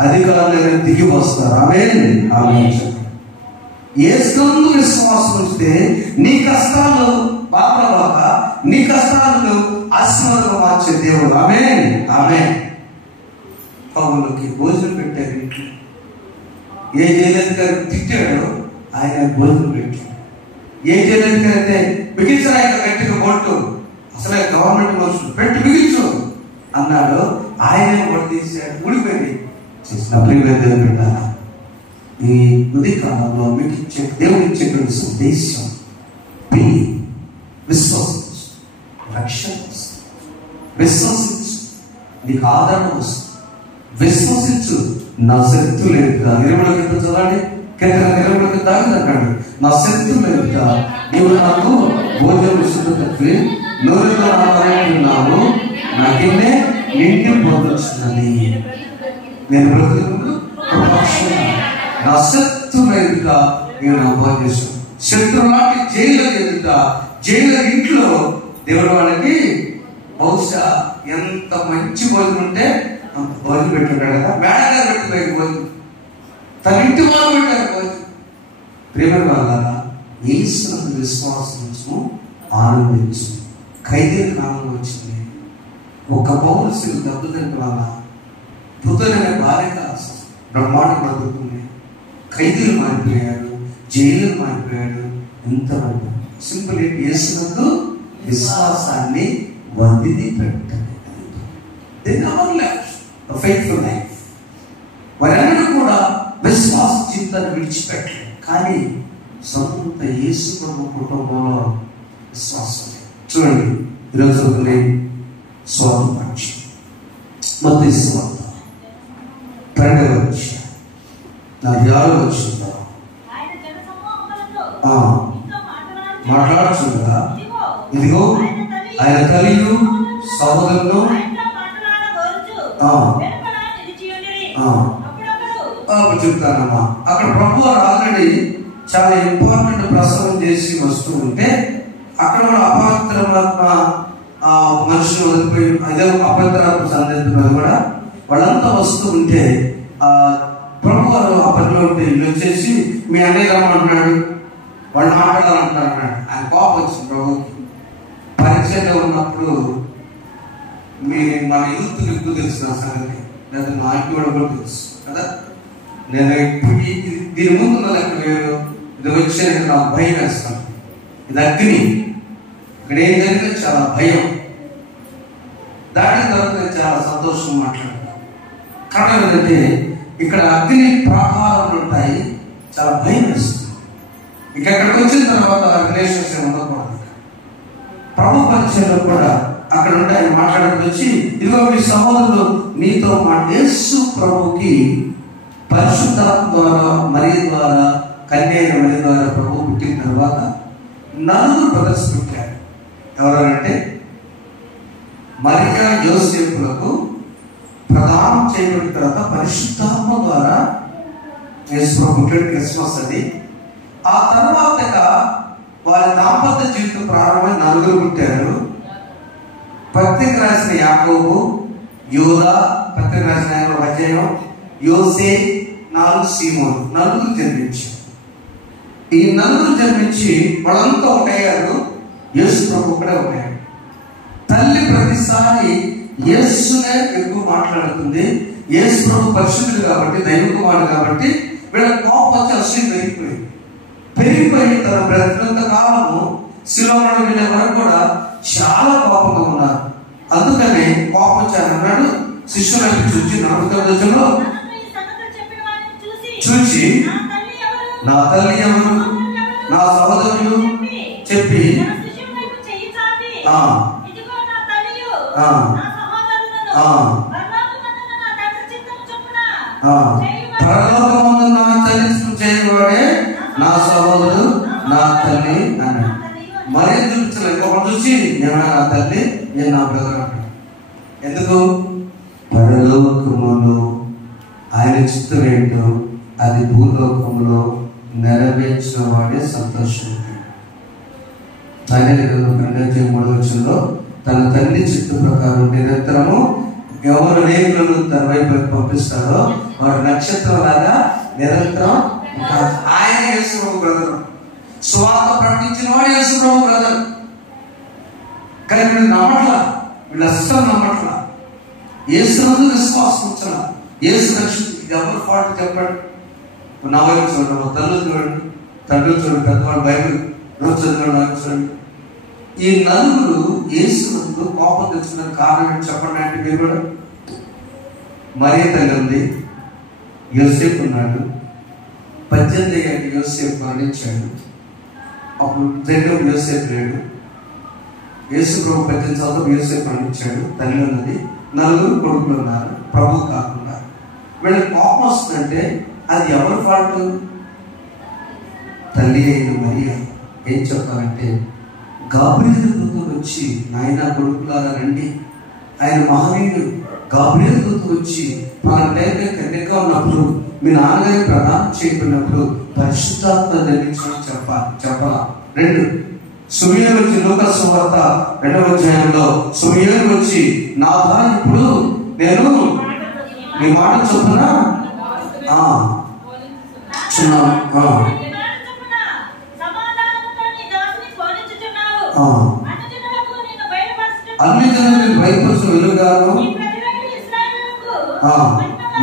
అధికారులు దిగి వస్తారు. ఆమేన్, ఆమేన్. యేసునందు విశ్వాసం ఉంచితే నీ కష్టాలు బాధపడక నీ కష్టాలను ఆశీర్వాదంగా మార్చే దేవుడు. ఆమేన్, ఆమేన్. పౌలుకి భోజనం పెట్టారు ఇంట్లో. ఏ జైలధికారి తిట్టాడో ఆయన భోజనం పెట్టాడు. ఏ జైలధికారి అయితే బిగించరా ఇంకా గట్టిగా కొట్టు, అసలే గవర్నమెంట్ మనుషులు పెట్టి బిగించు అన్నాడు, ఆయన కొట్టు తీసాడు. ఊడిపోయింది. చేసిన ప్రియమైన దేవుని బిడ్డలారా, ఈ ఉదయ కాలంలో మీకు ఇచ్చే దేవుడు ఇచ్చేటువంటి సందేశం విశ్వసించు, రక్షణ వస్తుంది. విశ్వసించు, నీకు ఆదరణ వస్తుంది. విశ్వసించు, నా శక్తి లేదుగా. 20 కింద చదవండి, కింద 20 దాగుతున్నాడు. నా శక్తి లేదుగా నీవు నాకు భోజనం సిద్ధతకి నూనెతో నాను నాకిన్నే నిండి బోధించున్నది. నేను బ్రతుకు నా శక్తి లేదుగా నేను నా బోధిస్తాను. శత్రువు లాంటి జైలు ఎదుట, జైలు ఇంట్లో దేవుడు వాళ్ళకి బహుశా ఎంత మంచి భోజనం ఉంటే అంత భోజనం పెట్టుకుంటాడు కదా. మేడగారు పెట్టుకోలేదు భోజనం, తన ఇంటి వాళ్ళు పెట్టారు భోజనం. ప్రేమ వల్ల యేసునందు విశ్వాసం ఆనందించు. ఖైదీల కాలంలో వచ్చింది. ఒక పౌరుషులు దెబ్బతింటే వల్ల పుత్రులైన భార్య బ్రహ్మాండం బ్రతుకుతుంది. ఖైదీలు మారిపోయాడు, జైలు మారిపోయాడు. ఎంత సింపుల్ ఏంటి? యేసునందు విశ్వాసాన్ని వదిలి పెట్టండి. వారెన్నడూ కూడా విశ్వాస జీవితాన్ని విడిచిపెట్టలేదు. కానీ సొంత యేసు ప్రభు కుటుంబంలో విశ్వాసం చూడండి. ఈరోజు స్వార్థ పక్షి మొదటి స్వార్థ 12వ అధ్యాయం 46వ వచనంలో మాట్లాడుతుండగా ఇదిగో ఆయన తల్లియు సహోదరులు చెప్తానమ్మా. అక్కడ ప్రభు ఆల్రెడీ చాలా ఇంపార్టెంట్ ప్రసంగం చేసి వస్తూ ఉంటే అక్కడ కూడా అపవిత్రాత్మ మనుషులు వదిలిపోయి అదే అపవిత్రాత్మ సందేశం కూడా వాళ్ళంతా వస్తూ ఉంటే ప్రభు వారు ఆ పనిలో ఉంటే ఇల్లు వచ్చేసి మీ అన్నయ్య రమ్మంటున్నాడు, వాళ్ళు మాట్లాడాలంటున్నారు అన్నాడు. ఆయన కోపం వచ్చింది ప్రభుకి. పరిచయంలో ఉన్నప్పుడు మన యూత్ ఎక్కువ తెలుసు నా సంగతి, లేదా మా ఇంటి కూడా తెలుసు కదా. నేను ఇప్పుడు దీని ముందు లెక్క వేరు, ఇది వచ్చే నాకు భయం వేస్తాను. ఇది అగ్ని, ఇక్కడ ఏం జరిగితే చాలా భయం. దాటిన తర్వాత నేను చాలా సంతోషంగా మాట్లాడతాను. కారణం ఏంటంటే ఇక్కడ అగ్ని ప్రాకారం బాధలు ఉంటాయి, చాలా భయం వేస్తుంది. ఇక ఎక్కడికి వచ్చిన తర్వాత రిలేషన్స్ ఏమి ఉండకూడదు. ప్రభు పరిచయంలో కూడా అక్కడ ఉంటే ఆయన మాట్లాడుతూ వచ్చి, ఇదిగో మీ సహోదరులు నీతో యేసు ప్రభుకి పరిశుద్ధాత్మ ద్వారా మరియ ద్వారా కన్య అయిన మరియ ద్వారా ప్రభు పుట్టిన తర్వాత 4 బ్రదర్స్ పుట్టారు. ఎవరంటే మరియా యోసేపులకు ప్రదానం చేయబడిన తర్వాత పరిశుద్ధాత్మ ద్వారా యేసు ప్రభు పుట్టిన క్రిస్మస్ అది. ఆ తర్వాతగా వారి దాంపత్య జీవితం ప్రారంభమై 4 పుట్టారు. పత్రిక రాసిన యాకోబు, యోదా, పత్రిక రాసిన అధ్యాయం, యోసే, 4 సీమోను, 4 జన్మించారు. ఈ 4 జన్మించి వాళ్ళంతా ఒకయ్యారు. యేసు ప్రభు కూడా ఒకయ్యాడు. తల్లి ప్రతిసారి యేసునే ఎక్కువ మాట్లాడుతుంది. యేసు ప్రభు పరిశుద్ధుడు కాబట్టి, దైవ కుమారుడు కాబట్టి వీళ్ళ కోపం వచ్చి అసలు పెరిగిపోయి తన బ్రతికినంత కాలము శిలోను వెళ్ళే వరకు కూడా చాలా కోపంగా ఉన్నారు. అందుకనే కోపం వచ్చారన్నాడు. శిష్యులకు చూసి 49 చూసి నా తల్లి ఎవరు, నా సహోదరులు చెప్పి పరలోకమందు నా తల్లి చేయవాడే నా సహోదరుడు, నా తల్లి అని మరీ చూపించలేదు. ఒకటి చూసి నేను నా తల్లి, నేను నా బ్రదర్ అన్నాడు. ఎందుకు? పరలోకములో ఆయన చిత్తం ఏంటో అది భూలోకంలో నెరవేర్చిన వాడే సంతోషం. ఆయన 3 తన తండ్రి చిత్త ప్రకారం నిరంతరము ఎవరు రేకులను తన వైపు పంపిస్తారో వాడు నక్షత్రం లాగా నిరంతరం. ఆయన యేసు ప్రభు బ్రదర్, స్వార్థ ప్రకటించిన వాడు యేసు ప్రభు బ్రదర్. కానీ వీళ్ళు నమ్మట్లా, వీళ్ళు అస్సలు నమ్మట్లా. యేసునందు విశ్వాసం ఉంచాల. యేసు రక్షణ ఎవరు ఫాల్ట్ చెప్పండి. నా వైపు చూడండి, తల్లి చూడండి, తండ్రి చూడండి, పెద్దవాళ్ళు బైబిల్ రోజు చదివాడు వైపు చూడండి. ఈ 4 యేసునందు కోపం తెచ్చుకున్న కారణం ఏంటి చెప్పండి అంటే మీరు కూడా. మరియ తల్లి ఉంది, యోసేపు ఉన్నాడు. 18 ఏళ్ళకి యోసేపు మరణించాడు. అప్పుడు జగన్ యోసేపు లేడు. యేసు ప్రభు 18 సంవత్సరాలు యోసేపు మరణించాడు. తల్లి ఉన్నది, 4 కొడుకులు ఉన్నారు ప్రభు కాకుండా. వీళ్ళకి కోపం వస్తుందంటే అది ఎవరి ఫాల్ట్? తల్లి అయిన మరియ ఏం చెప్పాలంటే, గాబ్రియలు దూతలు వచ్చి నాయన కొడుకులారా రండి, ఆయన మహనీయుడు. గాబ్రియలు దూతలు వచ్చి మన టైంలో కన్యగా ఉన్నప్పుడు మీ నాన్నగారి ప్రదానం చేయబడినప్పుడు పరిశుద్ధాత్మ ధరించడం చెప్పాలా. 2 సుమేలు వచ్చి లూకా సువార్త 2వ అధ్యాయంలో సుమేలు వచ్చి నాథా ఇప్పుడు నేను నీ మాట చొప్పున అన్ని జనులకు భయపరచు వెలుగాను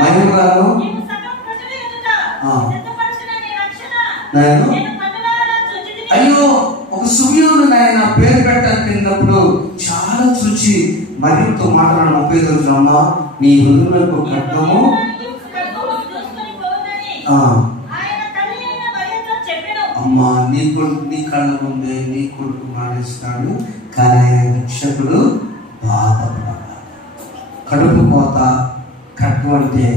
మహిమగాను అయ్యో ఒక సుమయోను నాయన పేరు పెట్టినప్పుడు చాలా చూచి మరియతో మాట్లాడిన 35 అమ్మ నీ హృదయంలో ఖడ్గము అమ్మా నీ కొడుకు నీ కళ్ళ ముందే నీ కొడుకు మానేస్తాడు, కానీ ఆయన రక్షకుడు బాధపడాలి. కడుపు కోత ఖడ్గం అంటే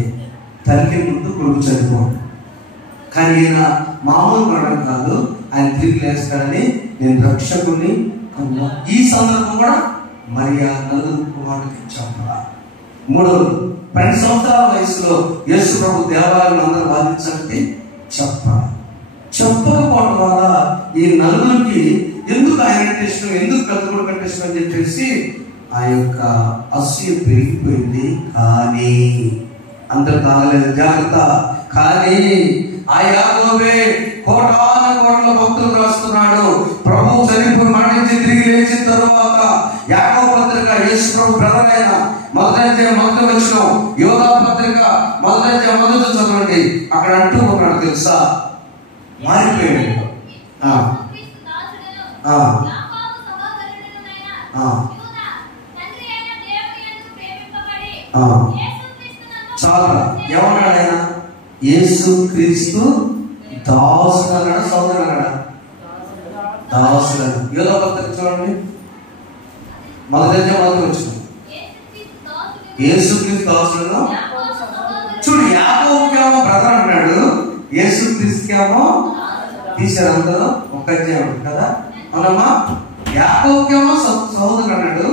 తల్లి ముందు కొడుకు చనిపోడు, కానీ ఈయన మామూలు పడడం కాదు, ఆయన తిరిగి లేస్తాడని నేను రక్షకుడిని. ఈ సందర్భం కూడా మరియా 4 కుమారుడికి చెప్పాల. 3 12 సంవత్సరాల వయసులో యేసు ప్రభు దేవాలయం అందరూ వాదించాలంటే చెప్పాలి. చెప్పకపోవడం వల్ల ఈ 4కి ఎందుకు ఆయన ఇష్టం, ఎందుకు పెద్దకొడుకు అంటే ఇష్టం అని చెప్పేసి ఆ యొక్క అసూయ పెరిగిపోయింది. కానీ అందరు తాగలేదు, జాగ్రత్త. కానీ ఆ యాకోబే కోటాను కోట్ల భక్తులు రాస్తున్నాడు. ప్రభు చనిపోయి మరణించి తిరిగి లేచిన తరువాత యాకోబు పత్రిక యేసు ప్రభు బ్రదర్ అయిన మొదటి వచ్చిన యోధా పత్రిక మొదటి చదవండి. అక్కడ అంటూ ఉన్నాడు తెలుసా, మారిపోయాడు. చాలా ఏమన్నాడు ఆయన, యేసు క్రీస్తు దాసుడు అన్నాడా, సోదరుడు అన్నాడా? దాసుడు. ఏదో పత్రిక చూడండి, మొదటి వచ్చిన యేసు క్రీస్తు దాసుడు. చూడు, యాకోబుకేమో బ్రదర్ అన్నాడు, యేసు క్రీస్తుకేమో తీశారు. అందరూ ఒక్క అధ్యాయం కదా అవునమ్మా. యాకోబుకేమో సహోదరుడు అన్నాడు,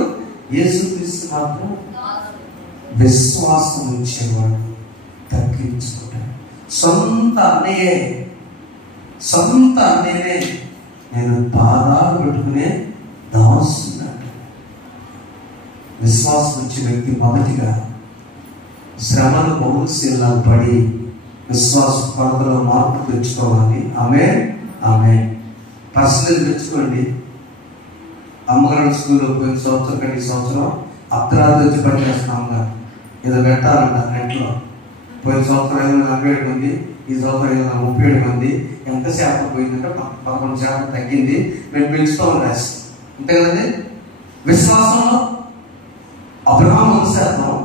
యేసు క్రీస్తు మాత్రం విశ్వాసం ఉంచేవాడు, తగ్గించుకుంటాడు. సొంత అన్నయ్యనే నేను పాదాలు పెట్టుకునే దాసున్నాడు. విశ్వాసం వచ్చే వ్యక్తి మొదటిగా శ్రమను బహుశీలా పడి విశ్వాస కొలతలో మార్పు తెచ్చుకోవాలి. ఆమె పర్సనల్ తెచ్చుకోండి. అమ్మగారు స్కూల్లో పోయిన సంవత్సరం కంటే ఈ సంవత్సరం అర్ధరాత్రి వచ్చి పనిచేస్తున్నాం కదా, ఏదో పెట్టాలంట నెట్లో. పోయిన సంవత్సరం 547 మంది, ఈ సంవత్సరం 537 మంది. ఎంత శాతం పోయిందంటే 11% తగ్గింది. మేము పెంచుతాం రాసి అంతే కదండి. విశ్వాసంలో అబ్రహాం 100%,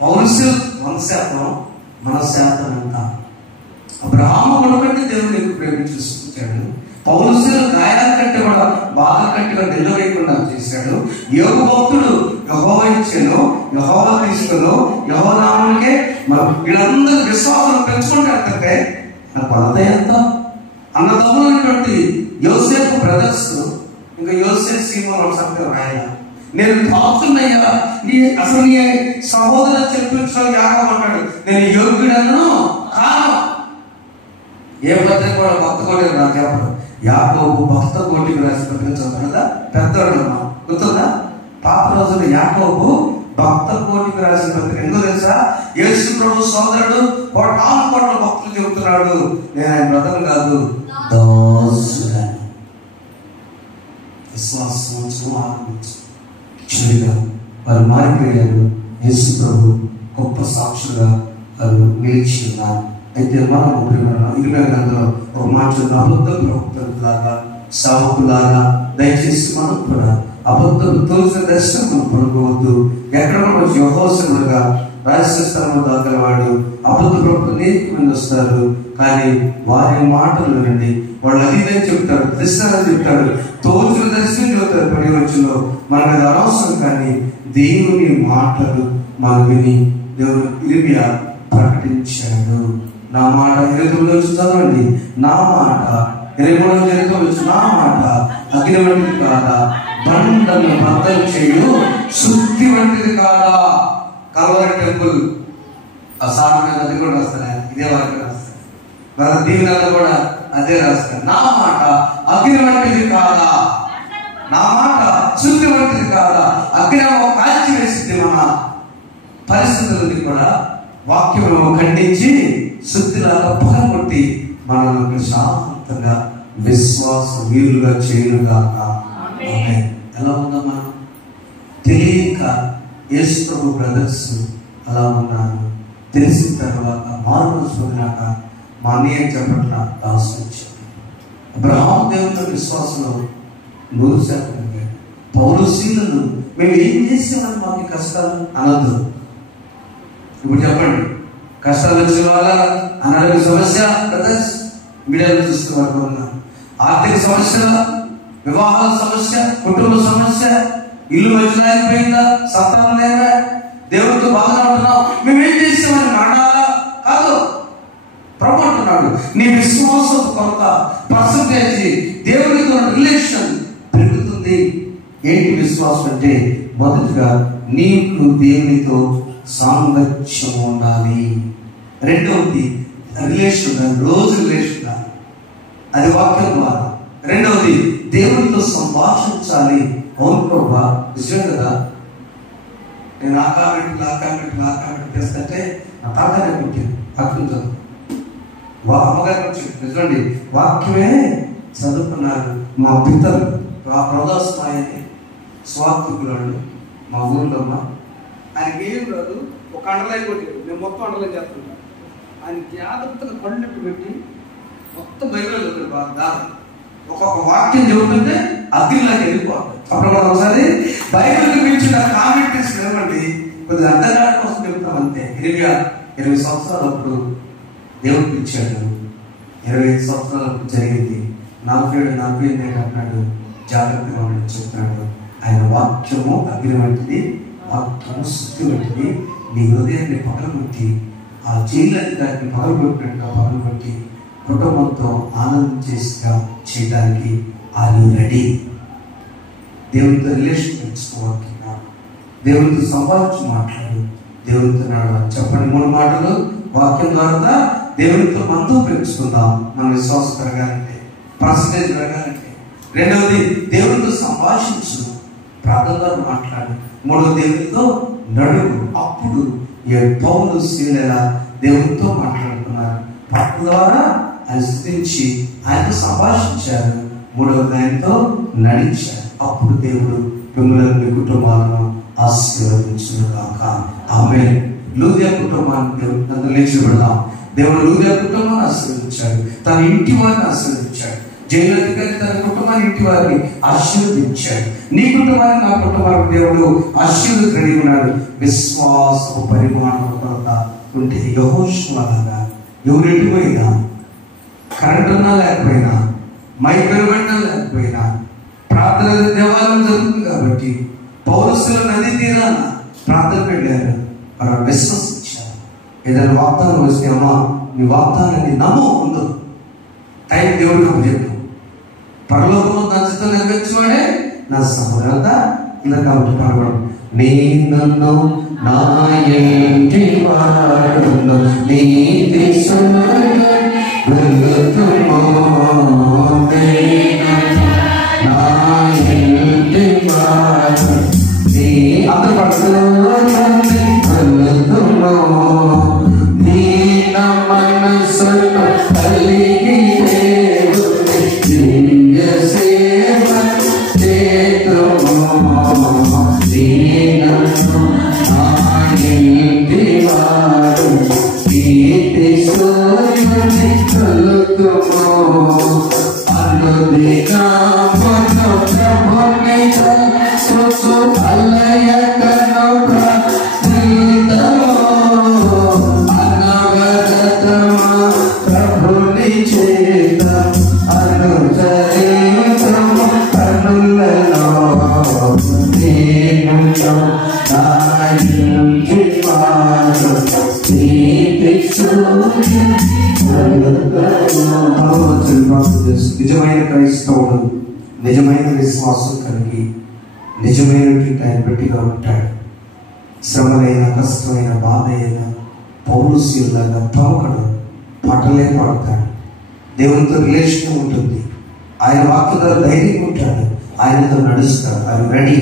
పౌలుసు 100%, మన శాతం ఎంత? అబ్రహాము కొడుకంటే దేవుడు ఎక్కువ ప్రేమించి చూపించాడు. పౌలుసు గాయాల కంటే కూడా బాధల కంటే కూడా నిలవేయకుండా చేశాడు. యోగు భక్తుడు యెహోవా ఇచ్చెను, యెహోవా తీసుకును, యెహోవా నామమునకే. వీళ్ళందరూ విశ్వాసం పెంచుకుంటే నా కొలత ఎంత? అన్నదమ్ములైనటువంటి యోసేపు బ్రదర్స్, ఇంకా యోసేపు సీమోను సంఖ్య రాయాల. నేను తాకుతున్నాయ్యా, అసలు నీ సహోదరు చెప్పించడం యాగమంటాడు, నేను యోగ్యుడను కాను. ఏ పత్రిక కూడా భక్త కోటికి నాకు చెప్పడు. యాకోబు భక్త కోటికి రాసి పత్రిక చదువుతాడు కదా, పెద్దవాడమ్మా గుర్తుందా? పాప రోజున యాకోబు భక్త కోటికి రాసిన పత్రిక. ఎందుకు తెలుసా? యేసు ప్రభు సోదరుడు కోట్ల భక్తులు చెబుతున్నాడు, నేను ఆయన బ్రతను కాదు, దాసుడని. విశ్వాసం ఆరంభించు. చెడుగా వారు మారిపోయారు. యేసు ప్రభు గొప్ప సాక్షులుగా వారు నిలిచి ఉన్నారు. అయితే మనం 20 గంటలో ఒక మాట, అబద్ధ ప్రవక్తలాగా సేవకులాగా దయచేసి మనం కూడా అబద్ధం తోచిన దర్శనం మనం పడుకోవద్దు. ఎక్కడ మనం యెహోవాగా రహస్య స్థలంలో దాగలవాడు అబద్ధ ప్రవక్తలు అనేక మంది వస్తారు, కానీ వారి మాటలు వినండి. వాళ్ళు అదిదని చెప్తారు, దర్శనాలు చెప్తారు, తోచిన దర్శనం చెబుతారు. 10వ వచనంలో మనకు అది అనవసరం, కానీ దేవుని మాటలు మనం విని దేవుడు ఇర్మియా ప్రకటించాడు. నా మాట 29 చదవండి. నా మాట 23 నా మాట అగ్ని వంటిది కాదా, బండను బద్దలు చేయు శుద్ధి వంటిది కాదా. కల్వరి టెంపుల్ ఆ సామెత అది కూడా రాస్తాను, ఇదే వారికి రాస్తాను. మన దీవెనలు కూడా అదే రాస్తాను. నా మాట అగ్ని వంటిది కాదా, నా మాట శుద్ధి వంటిది కాదా. అగ్ని కాల్చి వేసింది మన పరిస్థితులని కూడా వాక్యము ఖండించి శుద్ధిలాగా పగలగొట్టి మనల్ని శాంతంగా విశ్వాస వీరులుగా చేయనుగాక. ఎలా ఉందా? మనం తెలియక యేసు ప్రభు బ్రదర్స్ అలా ఉన్నారు. తెలిసిన తర్వాత మారుమనసు పొందినాక మా అన్నయ్య చెప్పట్ల దాసు వచ్చాడు. అబ్రహాము దేవునితో విశ్వాసంలో 100%. పౌలుసీలను మేము ఏం చేసామని మాకు కష్టాలు అనద్దు. ఇప్పుడు చెప్పండి, కష్టాలు వచ్చిన వాళ్ళ అనారోగ్య సమస్య బ్రదర్స్ మీడియాలో చూస్తున్న వరకు ఉన్నా, ఆర్థిక సమస్య, వివాహాల సమస్య, కుటుంబ సమస్య, ఇల్లు మంచిపోయిందా, సంతానం లేదా, దేవుడితో బాగా ఉంటున్నావు, మేమేం చేస్తామని మాట్లాడాలా కాదు. ప్రభు అంటున్నాడు, నీ విశ్వాసం కొంత పర్సంటేజ్ దేవుడితో రిలేషన్ పెరుగుతుంది. ఏంటి విశ్వాసం అంటే? మొదటిగా నీకు దేవునితో సాంగత్యం ఉండాలి. రెండవది రిలేషన్, రోజు రిలేషన్, అది వాక్యం ద్వారా. రెండవది దేవునితో సంభాషించాలి. అవును ప్రభా, నిజమే కదా, నేను ఆ కామెంట్ చేస్తుంటే నా తాకానే పుట్టింది. వాక్యం చదువు, అమ్మగారు వచ్చింది. నిజండి, వాక్యమే చదువుకున్నారు మా పితలు. ఆ ప్రదోస్మాయని స్వార్థకులాడు మా ఊళ్ళో. ఆయనకి ఏం రాదు, ఒక అండర్లైన్ కొట్టాడు, నేను మొత్తం అండర్లైన్ చేస్తుంటాను. ఆయన జాగ్రత్తగా కళ్ళెట్టు పెట్టి మొత్తం బైబిల్లో చదువుతాడు. బాగా ఒక్కొక్క వాక్యం చదువుతుంటే అగ్నిలోకి వెళ్ళిపోతాడు. అప్పుడు మనం ఒకసారి బైబిల్కి మించిన కామెంట్రీస్ వినమండి, కొద్దిగా అర్థం కావడం కోసం చెప్తాం అంతే. 20 సంవత్సరాలు అప్పుడు దేవుడు పిలిచాడు. 25 సంవత్సరాలకు జరిగింది. 47-48 అంటున్నాడు. జాగ్రత్తగా ఉండని చెప్తున్నాడు. ఆయన వాక్యము అగ్ని వంటిది, వాక్యము శుద్ధి వంటిది. నీ హృదయాన్ని పగలగొట్టి, ఆ జైలు అధికారిని పగలగొట్టినట్టుగా పగలగొట్టి కుటుంబంతో ఆనందించేసిగా చేయడానికి ఆయన రెడీ. దేవునితో రిలేషన్ పెంచుకోవాలన్నా, దేవునితో సంభాషించి మాట్లాడు, దేవునితో నడవాలి. చెప్పండి 3 మాటలు వాక్యం ద్వారా దేవునితో బంధం పెంచుకుందాం. మన విశ్వాసం పెరగాలంటే, పర్సంటేజ్ పెరగాలంటే. 2వది దేవునితో సంభాషించు, ప్రార్థన ద్వారా మాట్లాడు. 3వది దేవునితో నడువు. అప్పుడు పౌలు శీల దేవునితో మాట్లాడుతున్నారు. పాటల ద్వారా ఆయన స్తుతించి ఆయనతో సంభాషించారు. 3వది ఆయనతో నడిచారు. అప్పుడు దేవుడు మిమ్మల్ని మీ కుటుంబాలను ఆశీర్వదించుగాక. ఆమేన్. లూదియా కుటుంబాన్ని దేవుడు లేచి పెడదాం. దేవుడు లూదియా కుటుంబాన్ని ఆశీర్వదించాడు, తన ఇంటి వారిని ఆశీర్వదించాడు. జైలు అధికారి తన కుటుంబాన్ని, ఇంటి వారిని ఆశీర్వదించాడు. నీ కుటుంబాన్ని, నా కుటుంబానికి దేవుడు ఆశీర్వదించి రెడీ ఉన్నాడు. విశ్వాసపు పరిమాణం కొరత ఉంటే యెహోషువలాగా ఎవరెటు పోయినా, కరెంట్ ఉన్నా లేకపోయినా, మైక్ పెరగబడినా లేకపోయినా, ప్రార్థన దేవాలయం జరుగుతుంది కాబట్టి పౌరస్తులు నది తీరాన ప్రార్థన పెట్టారు. వారు విశ్వసించారు. ఏదైనా వాగ్దానం వస్తే, అమ్మా నీ వాగ్దానాన్ని నమ్ము, ముందు టైం దేవుడికి చెప్పు. పరలోకంలో నా చిత్తం నెరవేర్చువాడే నా సహోదరత ఇలా కాబట్టి పరవడం. నేను నా ఇంటి వాడును నీతి నిజమైన క్రైస్తవుడు నిజమైన విశ్వాసం కలిగి నిజమైనటువంటి ఆయన పెట్టిగా ఉంటాడు. శ్రమలైన, కష్టమైన, బాధ అయినా పౌరుషులాగా తమకడు పాటలే పడతాడు. దేవునితో రిలేషన్ ఉంటుంది. ఆయన వాక్యతో ధైర్యం ఉంటాడు. ఆయనతో నడుస్తాడు. ఆయన రెడీ.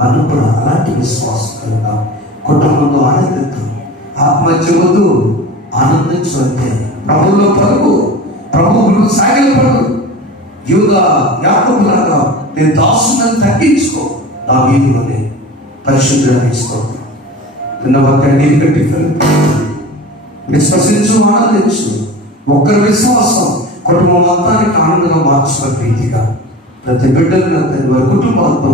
మనం కూడా అలాంటి విశ్వాసం కలుగా కుటుంబంతో ఆనందిద్దాం. ఆత్మహత్య వద్దు, ఆనందించు. అంటే ప్రభువులో పరుగు, ప్రభువులు సాగిలపడు. యూదా యాకోబులాగా నేను దాసులను తగ్గించుకో. నా వీధిలోనే పరిశుద్ధుడని స్తోత్రం. విన్నవాక్యాన్ని నీరు కట్టి విశ్వసించు, ఆనందించు. ఒక్కరి విశ్వాసం కుటుంబం మొత్తానికి ఆనందంగా మార్చుకున్న ప్రీతిగా ప్రతి బిడ్డలను వారి కుటుంబాలతో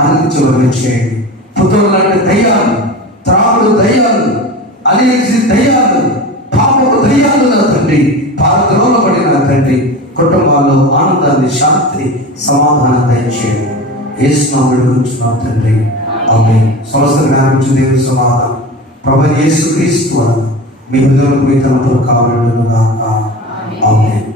ఆనందించవలని చేయండి. పుత్రులు లాంటి దయ్యాలు, త్రాగుడు దయ్యాలు, అనేసి దయ్యాలు, పాపపు దయ్యాలు నా తండ్రి, పారద్రోల పడిన తండ్రి కుటుంబాల్లో ఆనందాన్ని, శాంతి, సమాధానం దయచేయండి. యేసు నామములో వేడుకుంటున్నాం తండ్రి. ఆమేన్. సమస్త జ్ఞానం దేవుని సమాధానం ప్రభువైన యేసుక్రీస్తు వలన మీ హృదయంలో మీ తలంపులు కావాలను గాక. ఆమేన్.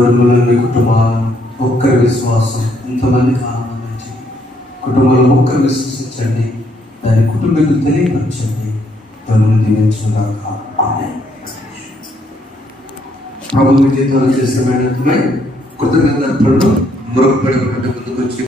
దూరంలో మీ కుటుంబాలను ఒక్కరి విశ్వాసం ఇంతమందికి ఆనందం చేయండి. కుటుంబంలో ఒక్కరు విశ్వసించండి, దాని కుటుంబీకులు తెలియపరచండి. దేవుని దీవించుగాక. ఆమేన్. ప్రభు మీ జీవితంలో చేసిన మేడమే కృతజ్ఞతలు మరొకపడి ముందుకు వచ్చి